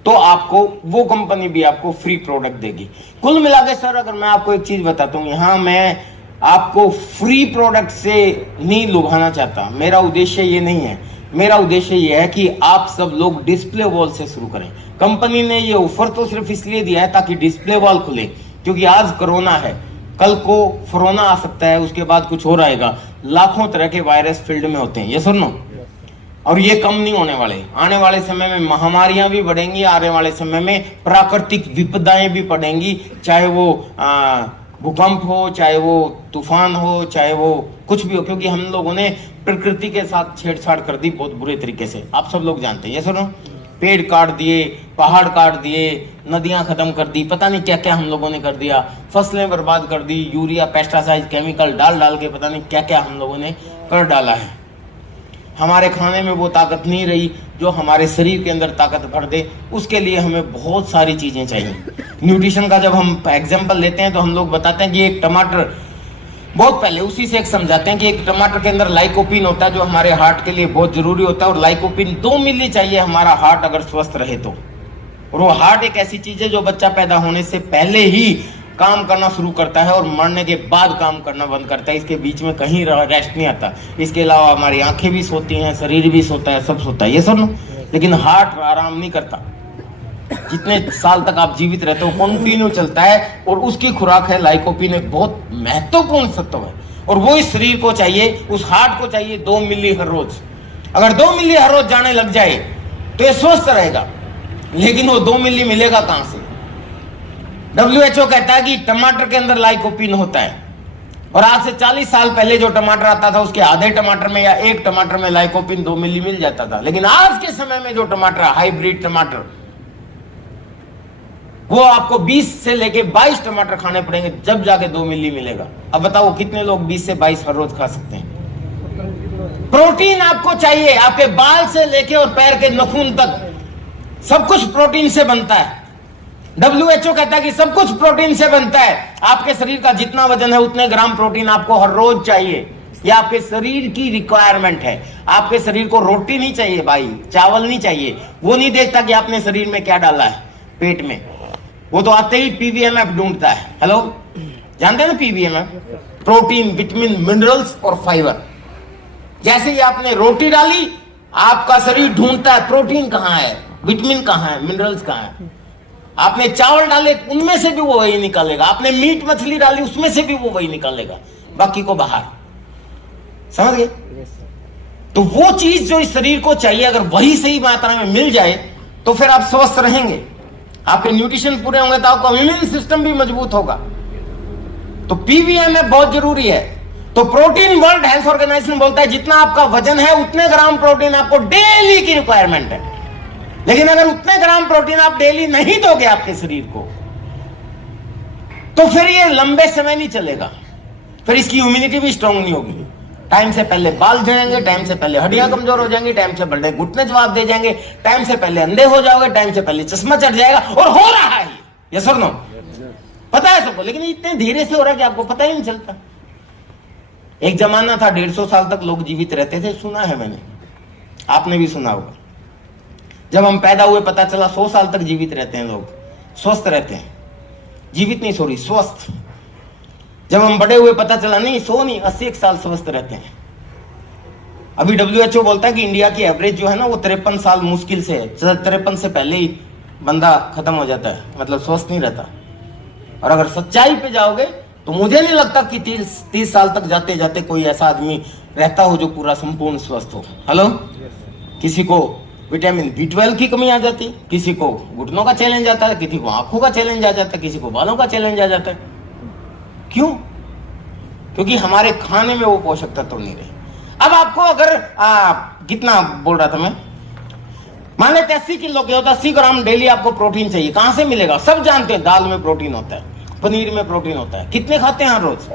तो आपको वो कंपनी भी आपको फ्री प्रोडक्ट देगी। कुल मिला के सर अगर मैं आपको एक चीज बताता हूँ, यहाँ मैं आपको फ्री प्रोडक्ट से नहीं लुभाना चाहता, मेरा उद्देश्य ये नहीं है। मेरा उद्देश्य ये है कि आप सब लोग डिस्प्ले वॉल से शुरू करें। कंपनी ने ये ऑफर तो सिर्फ इसलिए दिया है ताकि डिस्प्ले वॉल खुले, क्योंकि आज कोरोना है, कल को फरोना आ सकता है, उसके बाद कुछ और आएगा। लाखों तरह के वायरस फील्ड में होते हैं, ये सुनो, और ये कम नहीं होने वाले। आने वाले समय में महामारियां भी बढ़ेंगी, आने वाले समय में प्राकृतिक विपदाएं भी पड़ेंगी, चाहे वो भूकंप हो, चाहे वो तूफान हो, चाहे वो कुछ भी हो, क्योंकि हम लोगों ने प्रकृति के साथ छेड़छाड़ कर दी बहुत बुरे तरीके से। आप सब लोग जानते हैं, ये सुनो, पेड़ काट दिए, पहाड़ काट दिए, नदियां खत्म कर दी, पता नहीं क्या क्या हम लोगों ने कर दिया, फसलें बर्बाद कर दी, यूरिया पेस्टिसाइड केमिकल डाल डाल के पता नहीं क्या क्या हम लोगों ने कर डाला है। हमारे खाने में वो ताकत नहीं रही जो हमारे शरीर के अंदर ताकत भर दे। उसके लिए हमें बहुत सारी चीजें चाहिए। न्यूट्रिशन का जब हम एग्जांपल लेते हैं तो हम लोग बताते हैं कि एक टमाटर, बहुत पहले उसी से एक समझाते हैं कि एक टमाटर के अंदर लाइकोपिन होता है जो हमारे हार्ट के लिए बहुत जरूरी होता है, और लाइकोपिन 2 मिली चाहिए हमारा हार्ट अगर स्वस्थ रहे तो। और वो हार्ट एक ऐसी चीज है जो बच्चा पैदा होने से पहले ही काम करना शुरू करता है और मरने के बाद काम करना बंद करता है। इसके बीच में कहीं रेस्ट नहीं आता। इसके अलावा हमारी आंखें भी सोती हैं, शरीर भी सोता है, सब सोता है, ये सब। लेकिन हार्ट आराम नहीं करता। जितने साल तक आप जीवित रहते हो कंटिन्यू चलता है, और उसकी खुराक है लाइकोपिन, एक बहुत महत्वपूर्ण तत्व है। और वो इस शरीर को चाहिए, उस हार्ट को चाहिए 2 मिली हर रोज। अगर 2 मिली हर रोज जाने लग जाए तो ये स्वस्थ रहेगा, लेकिन वो 2 मिली मिलेगा कहां से? WHO कहता है कि टमाटर के अंदर लाइकोपीन होता है, और आज से 40 साल पहले जो टमाटर आता था उसके आधे टमाटर में या एक टमाटर में लाइकोपीन 2 मिली मिल जाता था। लेकिन आज के समय में जो टमाटर, हाइब्रिड टमाटर, वो आपको 20 से लेके 22 टमाटर खाने पड़ेंगे जब जाके 2 मिली मिलेगा। अब बताओ कितने लोग 20 से 22 हर रोज खा सकते हैं? प्रोटीन आपको चाहिए, आपके बाल से लेके और पैर के नखून तक सब कुछ प्रोटीन से बनता है। WHO कहता है कि सब कुछ प्रोटीन से बनता है। आपके शरीर का जितना वजन है उतने ग्राम प्रोटीन आपको हर रोज चाहिए। यह आपके शरीर की रिक्वायरमेंट है। आपके शरीर को रोटी नहीं चाहिए भाई, चावल नहीं चाहिए। वो नहीं देखता कि आपने शरीर में क्या डाला है पेट में, वो तो आते ही PVMF ढूंढता है। हेलो, जानते हैं ना PVMF? प्रोटीन, विटामिन, मिनरल्स और फाइबर। जैसे ही आपने रोटी डाली, आपका शरीर ढूंढता है प्रोटीन कहां है, विटामिन कहां है, मिनरल्स कहां है। आपने चावल डाले, उनमें से भी वो वही निकालेगा। आपने मीट मछली डाली, उसमें से भी वो वही निकालेगा, बाकी को बाहर। समझ गए? तो वो चीज जो इस शरीर को चाहिए, अगर वही सही मात्रा में मिल जाए तो फिर आप स्वस्थ रहेंगे। आपके न्यूट्रिशन पूरे होंगे तो आपका इम्यून सिस्टम भी मजबूत होगा। तो PVMF बहुत जरूरी है। तो प्रोटीन, वर्ल्ड हेल्थ ऑर्गेनाइजेशन बोलता है जितना आपका वजन है उतने ग्राम प्रोटीन आपको डेली की रिक्वायरमेंट है। लेकिन अगर उतने ग्राम प्रोटीन आप डेली नहीं दोगे आपके शरीर को, तो फिर ये लंबे समय नहीं चलेगा, फिर इसकी इम्यूनिटी भी स्ट्रांग नहीं होगी। टाइम से पहले बाल झड़ेंगे, टाइम से पहले हड्डियां कमजोर हो जाएंगी, टाइम से पहले घुटने जवाब दे जाएंगे, टाइम से पहले अंधे हो जाओगे, टाइम से पहले चश्मा चढ़ जाएगा। और हो रहा है ये, सर नो, पता है सबको, लेकिन इतने धीरे से हो रहा है कि आपको पता ही नहीं चलता। एक जमाना था 150 साल तक लोग जीवित रहते थे, सुना है मैंने, आपने भी सुना होगा। जब हम पैदा हुए पता चला 100 साल तक जीवित रहते हैं लोग, स्वस्थ रहते हैं, जीवित नहीं सॉरी स्वस्थ। जब हम बड़े हुए पता चला नहीं 100 नहीं 80 साल स्वस्थ रहते हैं। अभी WHO बोलता है कि इंडिया की एवरेज जो है ना वो 53 साल मुश्किल से है। 53 से पहले ही बंदा खत्म हो जाता है, मतलब स्वस्थ नहीं रहता। और अगर सच्चाई पे जाओगे तो मुझे नहीं लगता कि 30 साल तक जाते जाते कोई ऐसा आदमी रहता हो जो पूरा संपूर्ण स्वस्थ हो। हेलो, किसी को विटामिन B12 की कमी आ जाती है, किसी को घुटनों का चैलेंज आता है, किसी को आंखों का चैलेंज आ जाता है, किसी को बालों का चैलेंज आ जाता है। क्यों? क्योंकि हमारे खाने में वो पोषक तत्व नहीं रहे। अब आपको अगर कितना बोल रहा था मैं, मान लेते 80 किलो के होता, 80 ग्राम डेली आपको प्रोटीन चाहिए। कहां से मिलेगा? सब जानते हैं दाल में प्रोटीन होता है, पनीर में प्रोटीन होता है। कितने खाते हैं हर रोज?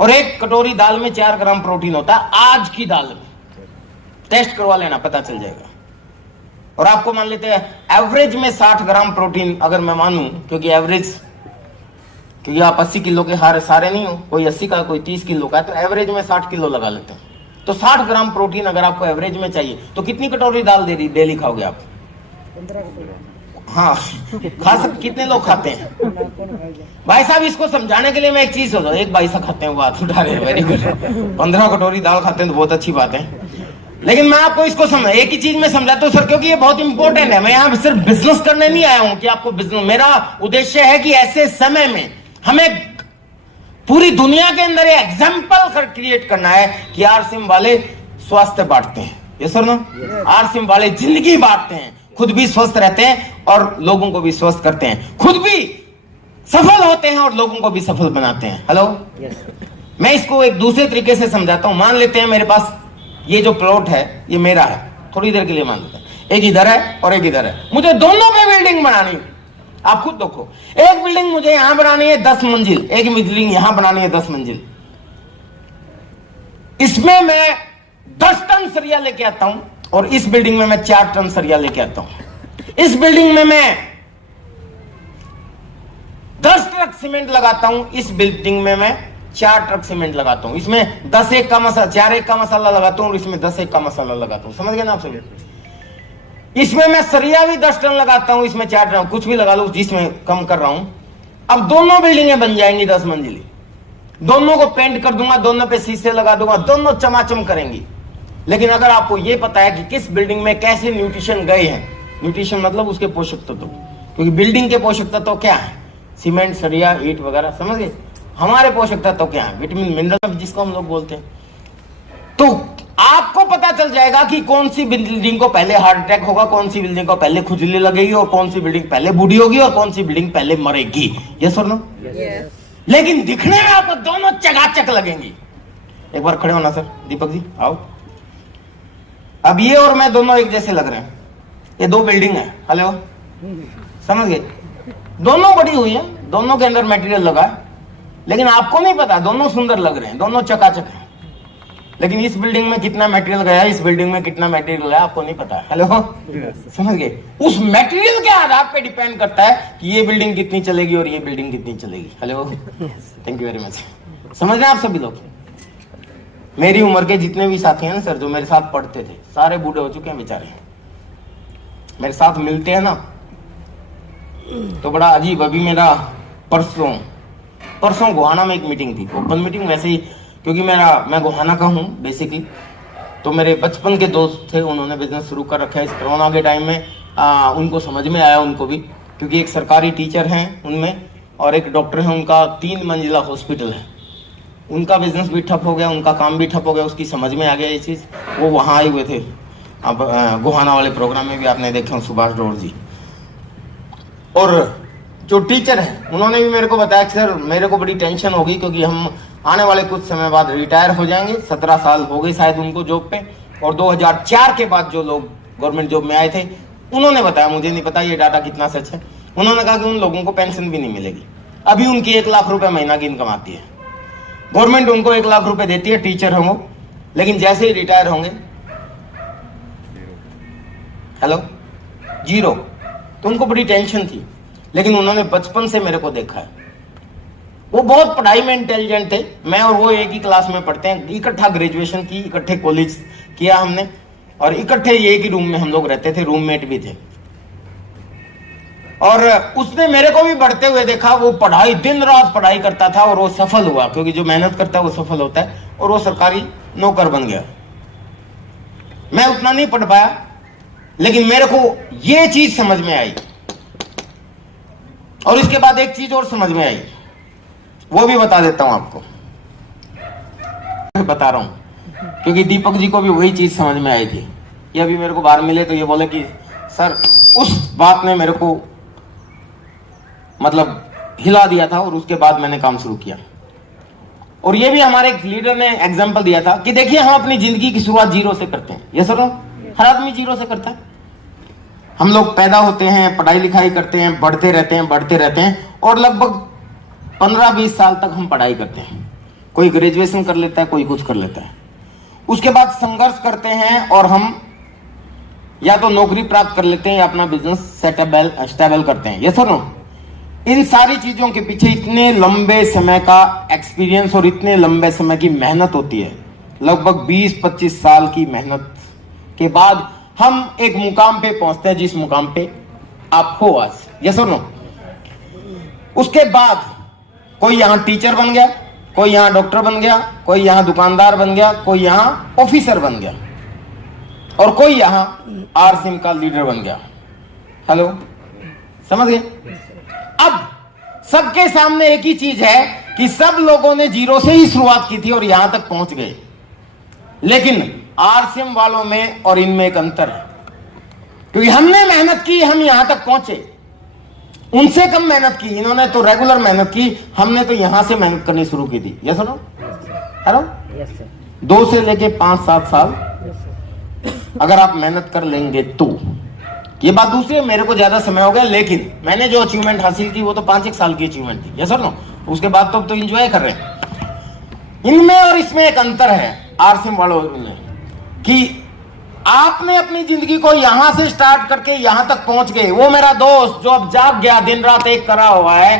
और एक कटोरी दाल में 4 ग्राम प्रोटीन होता है आज की दाल में। टेस्ट करवा लेना, पता चल जाएगा। और आपको मान लेते हैं एवरेज में 60 ग्राम प्रोटीन, अगर मैं मानूं, क्योंकि एवरेज, क्योंकि आप 80 किलो के हारे सारे नहीं हो, कोई 80 का कोई 30 किलो का है, तो एवरेज में 60 किलो लगा लेते हैं। तो 60 ग्राम प्रोटीन अगर आपको एवरेज में चाहिए तो कितनी कटोरी दाल डेली खाओगे आप? 15 कटोरी। हाँ, खा सकते। कितने लोग खाते हैं भाई साहब? इसको समझाने के लिए मैं एक चीज हो, एक भाई साहब खाते हैं, बात उठा रहे हैं, वेरी गुड। 15 कटोरी दाल खाते हैं तो बहुत अच्छी बात है। लेकिन मैं आपको इसको समझ, एक ही चीज में समझाता हूँ सर, क्योंकि ये बहुत इंपॉर्टेंट है। मैं यहाँ सिर्फ बिजनेस करने नहीं आया हूँ कि आपको बिजनेस, मेरा उद्देश्य है कि ऐसे समय में हमें पूरी दुनिया के अंदर ये एग्जाम्पल क्रिएट करना है कि आरसीएम वाले स्वास्थ्य बांटते हैं। ये सर ना, आरसीएम वाले जिंदगी बांटते हैं, खुद भी स्वस्थ रहते हैं और लोगों को भी स्वस्थ करते हैं, खुद भी सफल होते हैं और लोगों को भी सफल बनाते हैं। हेलो, मैं इसको एक दूसरे तरीके से समझाता हूं। मान लेते हैं मेरे पास ये जो प्लॉट है ये मेरा है, थोड़ी देर के लिए मान लेते हैं, एक इधर है और एक इधर है। मुझे दोनों पे बिल्डिंग बनानी, आप खुद देखो, एक बिल्डिंग मुझे यहां बनानी है 10 मंजिल, एक बिल्डिंग यहां बनानी है 10 मंजिल। इसमें मैं 10 टन सरिया लेके आता हूं और इस बिल्डिंग में मैं 4 टन सरिया लेके आता हूं। इस बिल्डिंग में मैं 10 ट्रक सीमेंट लगाता हूं, इस बिल्डिंग में मैं 4 ट्रक सीमेंट लगाता हूं। इसमें 10 एक का मसाला, 4 एक का मसाला लगाता हूं और इसमें 10 एक का मसाला लगाता हूं। समझ गए ना आप सभी? इसमें मैं सरिया भी 10 टन लगाता हूं, इसमें 4 टन, कुछ भी लगा लो, जिसमें कम कर रहा हूं। अब दोनों बिल्डिंगें बन जाएंगी 10 मंजिली। दोनों को पेंट कर दूंगा, दोनों पे शीशे लगा दूंगा, दोनों चमाचम करेंगी। लेकिन अगर आपको यह पता है कि किस बिल्डिंग में कैसे न्यूट्रिशन गए हैं, न्यूट्रिशन मतलब उसके पोषक तत्व, क्योंकि बिल्डिंग के पोषक तत्व क्या है? सीमेंट, सरिया, ईंट वगैरह, समझ गए? हमारे पोषक तत्व क्या है? विटामिन, मिनरल, जिसको हम लोग बोलते हैं। तो आपको पता चल जाएगा कि कौन सी बिल्डिंग को पहले हार्ट अटैक होगा, कौन सी बिल्डिंग को पहले खुजली लगेगी और कौन सी बिल्डिंग पहले बूढ़ी होगी और कौन सी बिल्डिंग पहले मरेगी। यस और नो? लेकिन दिखने में आपको दोनों चकाचक लगेंगी। एक बार खड़े होना सर, दीपक जी आओ। अब ये और मैं दोनों एक जैसे लग रहे हैं। ये दो बिल्डिंग है, हेलो समझ गए? दोनों बड़ी हुई है, दोनों के अंदर मटेरियल लगा है, लेकिन आपको नहीं पता दोनों सुंदर लग रहे हैं, दोनों चकाचक हैं। लेकिन इस बिल्डिंग में कितना मटेरियल गया, इस बिल्डिंग में कितना मटेरियल गया आपको नहीं पता है। हेलो समझ गए? उस मटेरियल के आधार पे डिपेंड करता है कि ये बिल्डिंग कितनी चलेगी और ये बिल्डिंग कितनी चलेगी। Hello thank you very much. समझ रहे हैं आप सभी लोग? मेरी उम्र के जितने भी साथी हैं ना सर, जो मेरे साथ पढ़ते थे, सारे बूढ़े हो चुके हैं बेचारे। मेरे साथ मिलते हैं ना तो बड़ा अजीब। अभी मेरा परसों गोहाना में एक मीटिंग थी, ओपन मीटिंग वैसे ही, क्योंकि मैं गोहाना का हूँ बेसिकली। तो मेरे बचपन के दोस्त थे, उन्होंने बिजनेस शुरू कर रखा है इस कोरोना के टाइम में। उनको समझ में आया, उनको भी, क्योंकि एक सरकारी टीचर हैं उनमें और एक डॉक्टर हैं, उनका 3 मंजिला हॉस्पिटल है। उनका बिजनेस भी ठप हो गया, उनका काम भी ठप हो गया, उसकी समझ में आ गया ये चीज़। वो वहाँ आए हुए थे, अब गोहाना वाले प्रोग्राम में भी आपने देखे सुभाष डोर जी। और जो टीचर है उन्होंने भी मेरे को बताया कि सर मेरे को बड़ी टेंशन होगी, क्योंकि हम आने वाले कुछ समय बाद रिटायर हो जाएंगे। 17 साल हो गए शायद उनको जॉब पे, और 2004 के बाद जो लोग गवर्नमेंट जॉब में आए थे उन्होंने बताया, मुझे नहीं पता ये डाटा कितना सच है, उन्होंने कहा कि उन लोगों को पेंशन भी नहीं मिलेगी। अभी उनकी 1 लाख रुपए महीना की इनकम आती है, गवर्नमेंट उनको 1 लाख रुपए देती है, टीचर होंगे, लेकिन जैसे ही रिटायर होंगे हेलो जीरो। तो उनको बड़ी टेंशन थी, लेकिन उन्होंने बचपन से मेरे को देखा है। वो बहुत पढ़ाई में इंटेलिजेंट थे, मैं और वो एक ही क्लास में पढ़ते हैं, इकट्ठा ग्रेजुएशन की, इकट्ठे कॉलेज किया हमने, और इकट्ठे एक ही रूम में हम लोग रहते थे, रूममेट भी थे। और उसने मेरे को भी बढ़ते हुए देखा। वो पढ़ाई, दिन रात पढ़ाई करता था और वो सफल हुआ, क्योंकि जो मेहनत करता है वो सफल होता है, और वो सरकारी नौकर बन गया। मैं उतना नहीं पढ़ पाया, लेकिन मेरे को ये चीज समझ में आई। और इसके बाद एक चीज और समझ में आई, वो भी बता देता हूं आपको, बता रहा हूं, क्योंकि दीपक जी को भी वही चीज समझ में आई थी। ये अभी मेरे को बाहर मिले तो ये बोले कि सर उस बात ने मेरे को मतलब हिला दिया था, और उसके बाद मैंने काम शुरू किया। और ये भी हमारे एक लीडर ने एग्जांपल दिया था कि देखिए हम अपनी जिंदगी की शुरुआत जीरो से करते हैं। ये सर हर आदमी जीरो से करता है। हम लोग पैदा होते हैं, पढ़ाई लिखाई करते हैं, बढ़ते रहते हैं, और लगभग 15-20 साल तक हम पढ़ाई करते हैं। कोई ग्रेजुएशन कर लेता है, कोई कुछ कर लेता है। उसके बाद संघर्ष करते हैं और हम या तो नौकरी प्राप्त कर लेते हैं या अपना बिजनेस स्टेबल करते हैं। ये सर इन सारी चीजों के पीछे इतने लंबे समय का एक्सपीरियंस और इतने लंबे समय की मेहनत होती है। लगभग 20-25 साल की मेहनत के बाद हम एक मुकाम पे पहुंचते हैं, जिस मुकाम पे आप हो आज। यस और नो? उसके बाद कोई यहां टीचर बन गया, कोई यहां डॉक्टर बन गया, कोई यहां दुकानदार बन गया, कोई यहां ऑफिसर बन गया, और कोई यहां आरसीएम का लीडर बन गया। हेलो समझ गए? अब सबके सामने एक ही चीज है कि सब लोगों ने जीरो से ही शुरुआत की थी और यहां तक पहुंच गए। लेकिन आरसीएम वालों में और इनमें एक अंतर है, क्योंकि हमने मेहनत की, हम यहां तक पहुंचे। उनसे कम मेहनत की, इन्होंने तो रेगुलर मेहनत की, हमने तो यहां से मेहनत करनी शुरू की थी। यस सुनो? हेलो 2 से लेके 5-7 साल अगर आप मेहनत कर लेंगे तो। ये बात दूसरी है, मेरे को ज्यादा समय हो गया, लेकिन मैंने जो अचीवमेंट हासिल की वो तो 5-1 साल की अचीवमेंट थी। Yes sir no? उसके बाद तो एंजॉय कर रहे हैं। इनमें और इसमें एक अंतर है आरसीएम वालों में, कि आपने अपनी जिंदगी को यहां से स्टार्ट करके यहां तक पहुंच गए। वो मेरा दोस्त जो अब जाग गया, दिन रात एक करा हुआ है,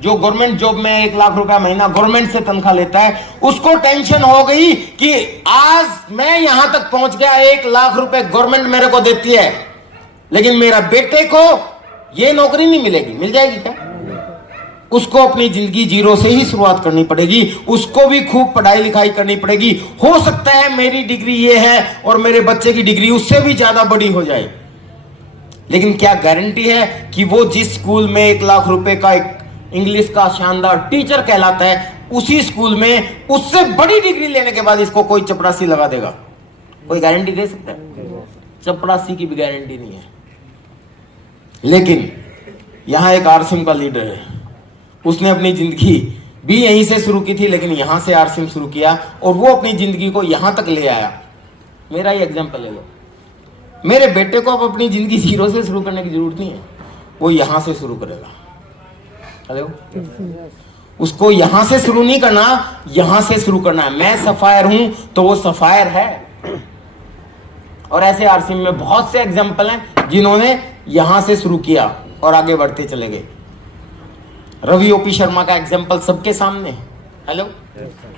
जो गवर्नमेंट जॉब में 1 लाख रुपया महीना गवर्नमेंट से तनख्वाह लेता है, उसको टेंशन हो गई कि आज मैं यहां तक पहुंच गया, 1 लाख रुपए गवर्नमेंट मेरे को देती है, लेकिन मेरा बेटे को ये नौकरी नहीं मिलेगी। मिल जाएगी क्या? उसको अपनी जिंदगी जीरो से ही शुरुआत करनी पड़ेगी, उसको भी खूब पढ़ाई लिखाई करनी पड़ेगी। हो सकता है मेरी डिग्री ये है और मेरे बच्चे की डिग्री उससे भी ज्यादा बड़ी हो जाए, लेकिन क्या गारंटी है कि वो जिस स्कूल में 1 लाख रुपए का एक इंग्लिश का शानदार टीचर कहलाता है, उसी स्कूल में उससे बड़ी डिग्री लेने के बाद इसको कोई चपरासी लगा देगा? कोई गारंटी दे सकता है? चपरासी की भी गारंटी नहीं है। लेकिन यहां एक आरसीएम का लीडर है, उसने अपनी जिंदगी भी यहीं से शुरू की थी, लेकिन यहां से आरसीएम शुरू किया और वो अपनी जिंदगी को यहां तक ले आया। मेरा ही एग्जांपल ले लो, मेरे बेटे को अब अपनी जिंदगी जीरो से शुरू करने की जरूरत नहीं है, वो यहां से शुरू करेगा। हेलो, उसको यहां से शुरू नहीं करना, यहां से शुरू करना है। मैं सफायर हूं तो वो सफायर है। और ऐसे आरसीएम में बहुत से एग्जांपल हैं जिन्होंने यहां से शुरू किया और आगे बढ़ते चले गए। रवि ओपी शर्मा का एग्जांपल सबके सामने है। हेलो,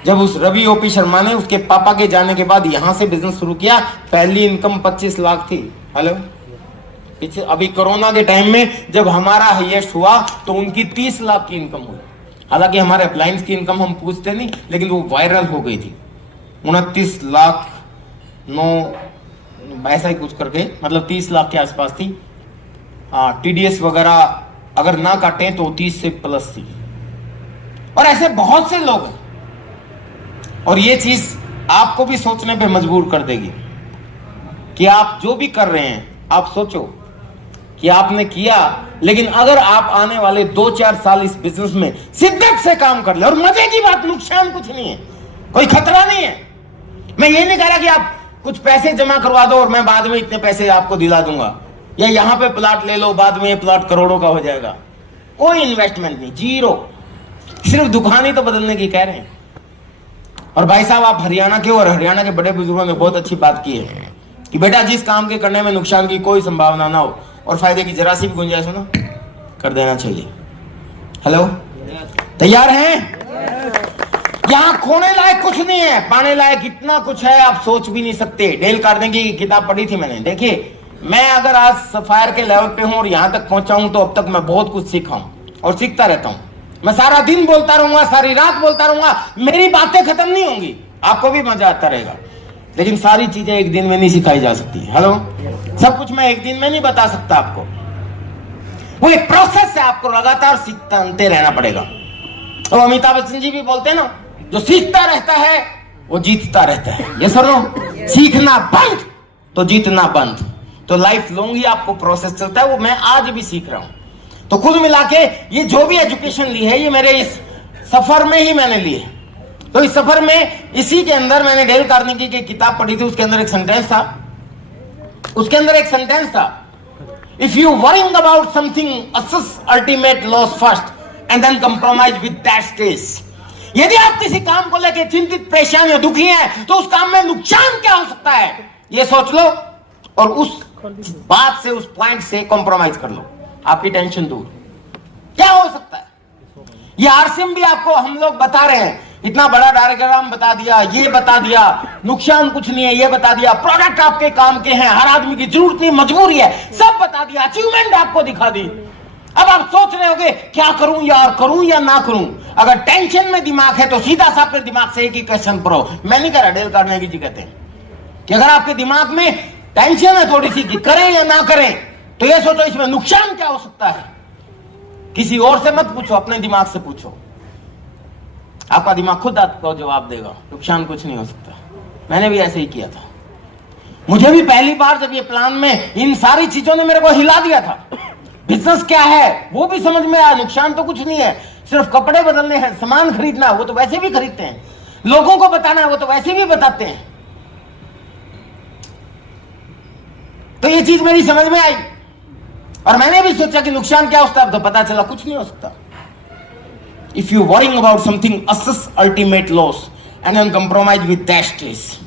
जब उस रवि ओपी शर्मा ने उसके पापा के जाने के बाद यहां से बिजनेस शुरू किया, पहली इनकम 25 लाख थी। हेलो, पीछे अभी कोरोना के टाइम में जब हमारा हाईएस्ट हुआ तो उनकी 30 लाख की इनकम हुई। हालांकि हमारे अप्लायंस की इनकम हम पूछते नहीं, लेकिन वो वायरल हो गई थी। 29 लाख 9 ऐसा ही कुछ करके, मतलब 30 लाख के आसपास थी। टीडीएस वगैरह अगर ना काटे तो 30 से प्लस थी। और ऐसे बहुत से लोग हैं, और ये चीज आपको भी सोचने पे मजबूर कर देगी कि आप जो भी कर रहे हैं, आप सोचो कि आपने किया, लेकिन अगर आप आने वाले 2-4 साल इस बिजनेस में शिद्दत से काम कर ले, और मजे की बात, नुकसान कुछ नहीं है, कोई खतरा नहीं है। मैं ये नहीं कह रहा कि आप कुछ पैसे जमा करवा दो और मैं बाद में इतने पैसे आपको दिला दूंगा, या यहां पे प्लॉट ले लो, बाद में ये प्लॉट करोड़ों का हो जाएगा। कोई इन्वेस्टमेंट नहीं, जीरो। सिर्फ दुकान ही तो बदलने की कह रहे हैं। और भाई साहब, आप हरियाणा के, और हरियाणा के बड़े बुजुर्गों ने बहुत अच्छी बात की है कि बेटा जिस काम के करने में नुकसान की कोई संभावना ना हो और फायदे की जरा सी भी गुंजाइश हो ना, कर देना चाहिए। हेलो, तैयार हैं? यहां खोने लायक कुछ नहीं है, पाने लायक इतना कुछ है आप सोच भी नहीं सकते। डेल कार्नेगी की किताब पढ़ी थी मैंने। देखिए, मैं अगर आज सफायर के लेवल पे हूं और यहां तक पहुंचा हूं तो अब तक मैं बहुत कुछ सीखा हूं और सीखता रहता हूं। मैं सारा दिन बोलता रहूंगा, सारी रात बोलता रहूंगा, मेरी बातें खत्म नहीं होंगी, आपको भी मजा आता रहेगा। लेकिन सारी चीजें एक दिन में नहीं सिखाई जा सकती। हेलो, सब कुछ मैं एक दिन में नहीं बता सकता आपको। वो एक प्रोसेस है, आपको लगातार सीखते रहना पड़ेगा। तो अमिताभ बच्चन जी भी बोलते हैं ना, जो सीखता रहता है वो जीतता रहता है। ये सुनो, सीखना बंद तो जीतना बंद। तो लाइफ लॉन्ग ही आपको प्रोसेस चलता है, वो मैं आज भी सीख रहा हूं। तो कुल मिला के ये जो भी एजुकेशन ली है, ये मेरे इस सफर में ही मैंने ली है। तो इस सफर में, इसी के अंदर मैंने डेल कार्नेगी की किताब पढ़ी थी, उसके अंदर एक सेंटेंस था, if you worrying about something, assess ultimate loss first and then compromise with that stage. यदि आप किसी काम को लेकर चिंतित, परेशान या दुखी हैं, तो उस काम में नुकसान क्या हो सकता है ये सोच लो और उस बात से, उस पॉइंट से कॉम्प्रोमाइज कर लो, आपकी टेंशन दूर। क्या हो सकता है? ये आरसीएम भी आपको हम लोग बता रहे हैं, इतना बड़ा डायग्राम बता दिया, ये बता दिया, नुकसान कुछ नहीं है ये बता दिया, प्रोडक्ट आपके काम के हैं, हर आदमी की जरूरत नहीं, मजबूरी है, सब बता दिया, अचीवमेंट आपको दिखा दी। अब आप सोच रहे होगे क्या करूं यार, करूं या ना करूं। अगर टेंशन में दिमाग है तो सीधा सा अपने दिमाग से एक ही क्वेश्चन पढ़ो। मैं नहीं कह रहा, डेल कार्नेगी जी कहते हैं कि अगर आपके दिमाग में टेंशन है थोड़ी सी कि करें या ना करें, तो ये सोचो इसमें नुकसान क्या हो सकता है। किसी और से मत पूछो, अपने दिमाग से पूछो। आपका दिमाग खुद आपको जवाब देगा, नुकसान कुछ नहीं हो सकता। मैंने भी ऐसे ही किया था। मुझे भी पहली बार जब ये प्लान में इन सारी चीजों ने मेरे को हिला दिया था, बिजनेस क्या है वो भी समझ में आया, नुकसान तो कुछ नहीं है, सिर्फ कपड़े बदलने हैं, सामान खरीदना है वो तो वैसे भी खरीदते हैं, लोगों को बताना है वो तो वैसे भी बताते हैं। तो ये चीज मेरी समझ में आई और मैंने भी सोचा कि नुकसान क्या हो सकता है, तो पता चला कुछ नहीं हो सकता। If you worrying about something, assess ultimate loss and then compromise with that stage.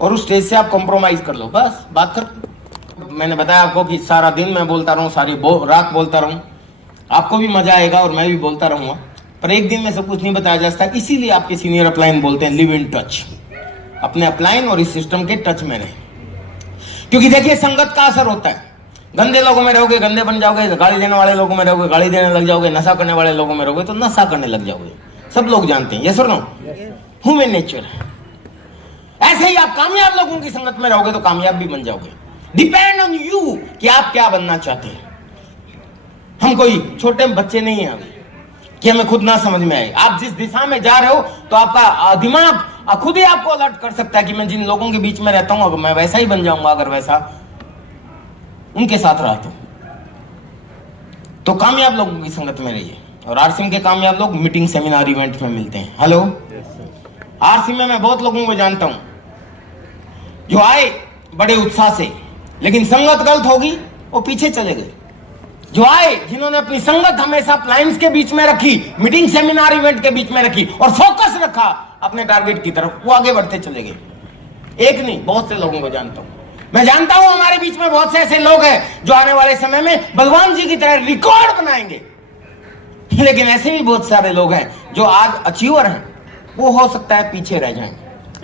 और उस स्टेज से आप कंप्रोमाइज कर लो, बस बात खत्म। मैंने बताया आपको कि सारा दिन मैं बोलता रहूं, सारी रात बोलता रहूं, आपको भी मजा आएगा और मैं भी बोलता रहूंगा, पर एक दिन में सब कुछ नहीं बताया जा सकता। इसीलिए आपके सीनियर अपलाइन बोलते हैं लिव इन टच, अपने अपलाइन और इस सिस्टम के टच में रहे। क्योंकि देखिए, संगत का असर होता है। गंदे लोगों में रहोगे गंदे बन जाओगे, गाली देने वाले लोगों में रहोगे गाली देने लग जाओगे, नशा करने वाले लोगों में रहोगे तो नशा करने लग जाओगे। सब लोग जानते हैं, ये सुनो, ह्यूमन नेचर है। ऐसे ही आप कामयाब लोगों की संगत में रहोगे तो कामयाब भी बन जाओगे। डिपेंड ऑन यू कि आप क्या बनना चाहते हैं। हम कोई छोटे बच्चे नहीं हैं अभी कि हमें खुद ना समझ में आए। आप जिस दिशा में जा रहे हो तो आपका दिमाग खुद ही आपको अलर्ट कर सकता है कि मैं जिन लोगों के बीच में रहता हूं अगर मैं वैसा ही बन जाऊंगा, अगर वैसा उनके साथ रहता हूं। तो कामयाब लोगों की संगत में रहिए। और आरसीएम के कामयाब लोग मीटिंग, सेमिनार, इवेंट में मिलते हैं। हेलो, आरसीएम में मैं बहुत लोगों को जानता हूं जो आए बड़े उत्साह से, लेकिन संगत गलत होगी वो पीछे चले गए। जो आए जिन्होंने अपनी संगत हमेशा क्लाइंट्स के बीच में रखी, मीटिंग, सेमिनार, इवेंट के बीच में रखी और फोकस रखा अपने टारगेट की तरफ, वो आगे बढ़ते चले गए। एक नहीं, बहुत से लोगों को जानता हूं। मैं जानता हूं हमारे बीच में बहुत से ऐसे लोग हैं जो आने वाले समय में भगवान जी की तरह रिकॉर्ड बनाएंगे, लेकिन ऐसे भी बहुत सारे लोग हैं जो आज अचीवर हैं, वो हो सकता है पीछे रह जाएं।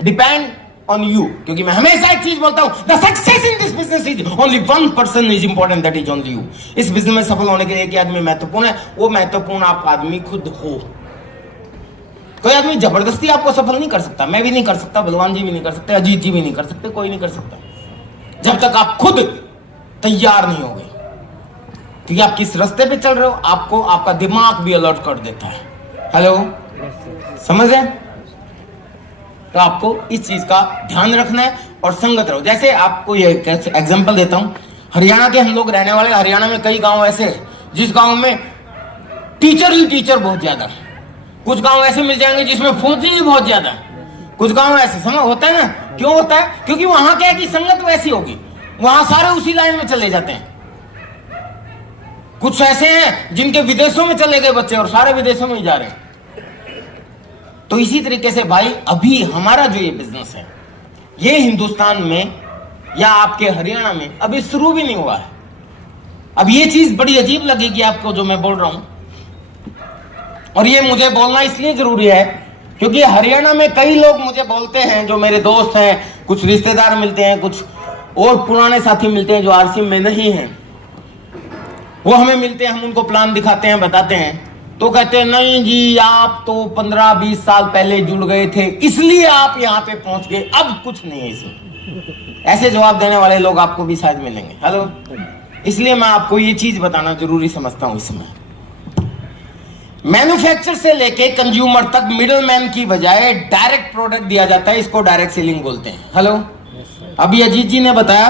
डिपेंड ऑन यू, क्योंकि मैं हमेशा एक चीज बोलता हूं, the success in this business is only one person is important, that is only you. इस बिजनेस में सफल होने के लिए एक ही आदमी महत्वपूर्ण है, वो महत्वपूर्ण आप आदमी खुद हो। कोई आदमी जबरदस्ती आपको सफल नहीं कर सकता, मैं भी नहीं कर सकता, भगवान जी भी नहीं कर सकते, अजीत जी भी नहीं कर सकते, कोई नहीं कर सकता, जब तक आप खुद तैयार नहीं होगे। क्योंकि आप किस रास्ते पे चल रहे हो आपको आपका दिमाग भी अलर्ट कर देता है। हेलो, समझ रहे? तो आपको इस चीज का ध्यान रखना है और संगत रहो। जैसे आपको ये एग्जांपल देता हूं, हरियाणा के हम लोग रहने वाले। हरियाणा में कई गांव ऐसे हैं जिस गांव में टीचर ही टीचर बहुत ज्यादा, कुछ गांव ऐसे मिल जाएंगे जिसमें फौजी ही बहुत ज्यादा, कुछ गांव ऐसे। समझ होता है ना, क्यों होता है? क्योंकि वहां क्या है कि संगत वैसी होगी, वहां सारे उसी लाइन में चले जाते हैं। कुछ ऐसे हैं जिनके विदेशों में चले गए बच्चे और सारे विदेशों में ही जा रहे हैं। तो इसी तरीके से भाई, अभी हमारा जो ये बिजनेस है, ये हिंदुस्तान में या आपके हरियाणा में अभी शुरू भी नहीं हुआ है। अब ये चीज बड़ी अजीब लगेगी आपको जो मैं बोल रहा हूं, और ये मुझे बोलना इसलिए जरूरी है क्योंकि हरियाणा में कई लोग मुझे बोलते हैं, जो मेरे दोस्त हैं, कुछ रिश्तेदार मिलते हैं, कुछ और पुराने साथी मिलते हैं जो आरसीएम में नहीं हैं, वो हमें मिलते हैं, हम उनको प्लान दिखाते हैं, बताते हैं, तो कहते हैं नहीं जी, आप तो 15-20 साल पहले जुड़ गए थे इसलिए आप यहाँ पे पहुंच गए, अब कुछ नहीं है इसमें। ऐसे जवाब देने वाले लोग आपको भी शायद मिलेंगे। हेलो, इसलिए मैं आपको ये चीज बताना जरूरी समझता हूं। इसमें मैन्युफैक्चर से लेके कंज्यूमर तक मिडिल मैन की बजाय डायरेक्ट प्रोडक्ट दिया जाता है, इसको डायरेक्ट सेलिंग बोलते हैं। हेलो, अभी अजीत जी ने बताया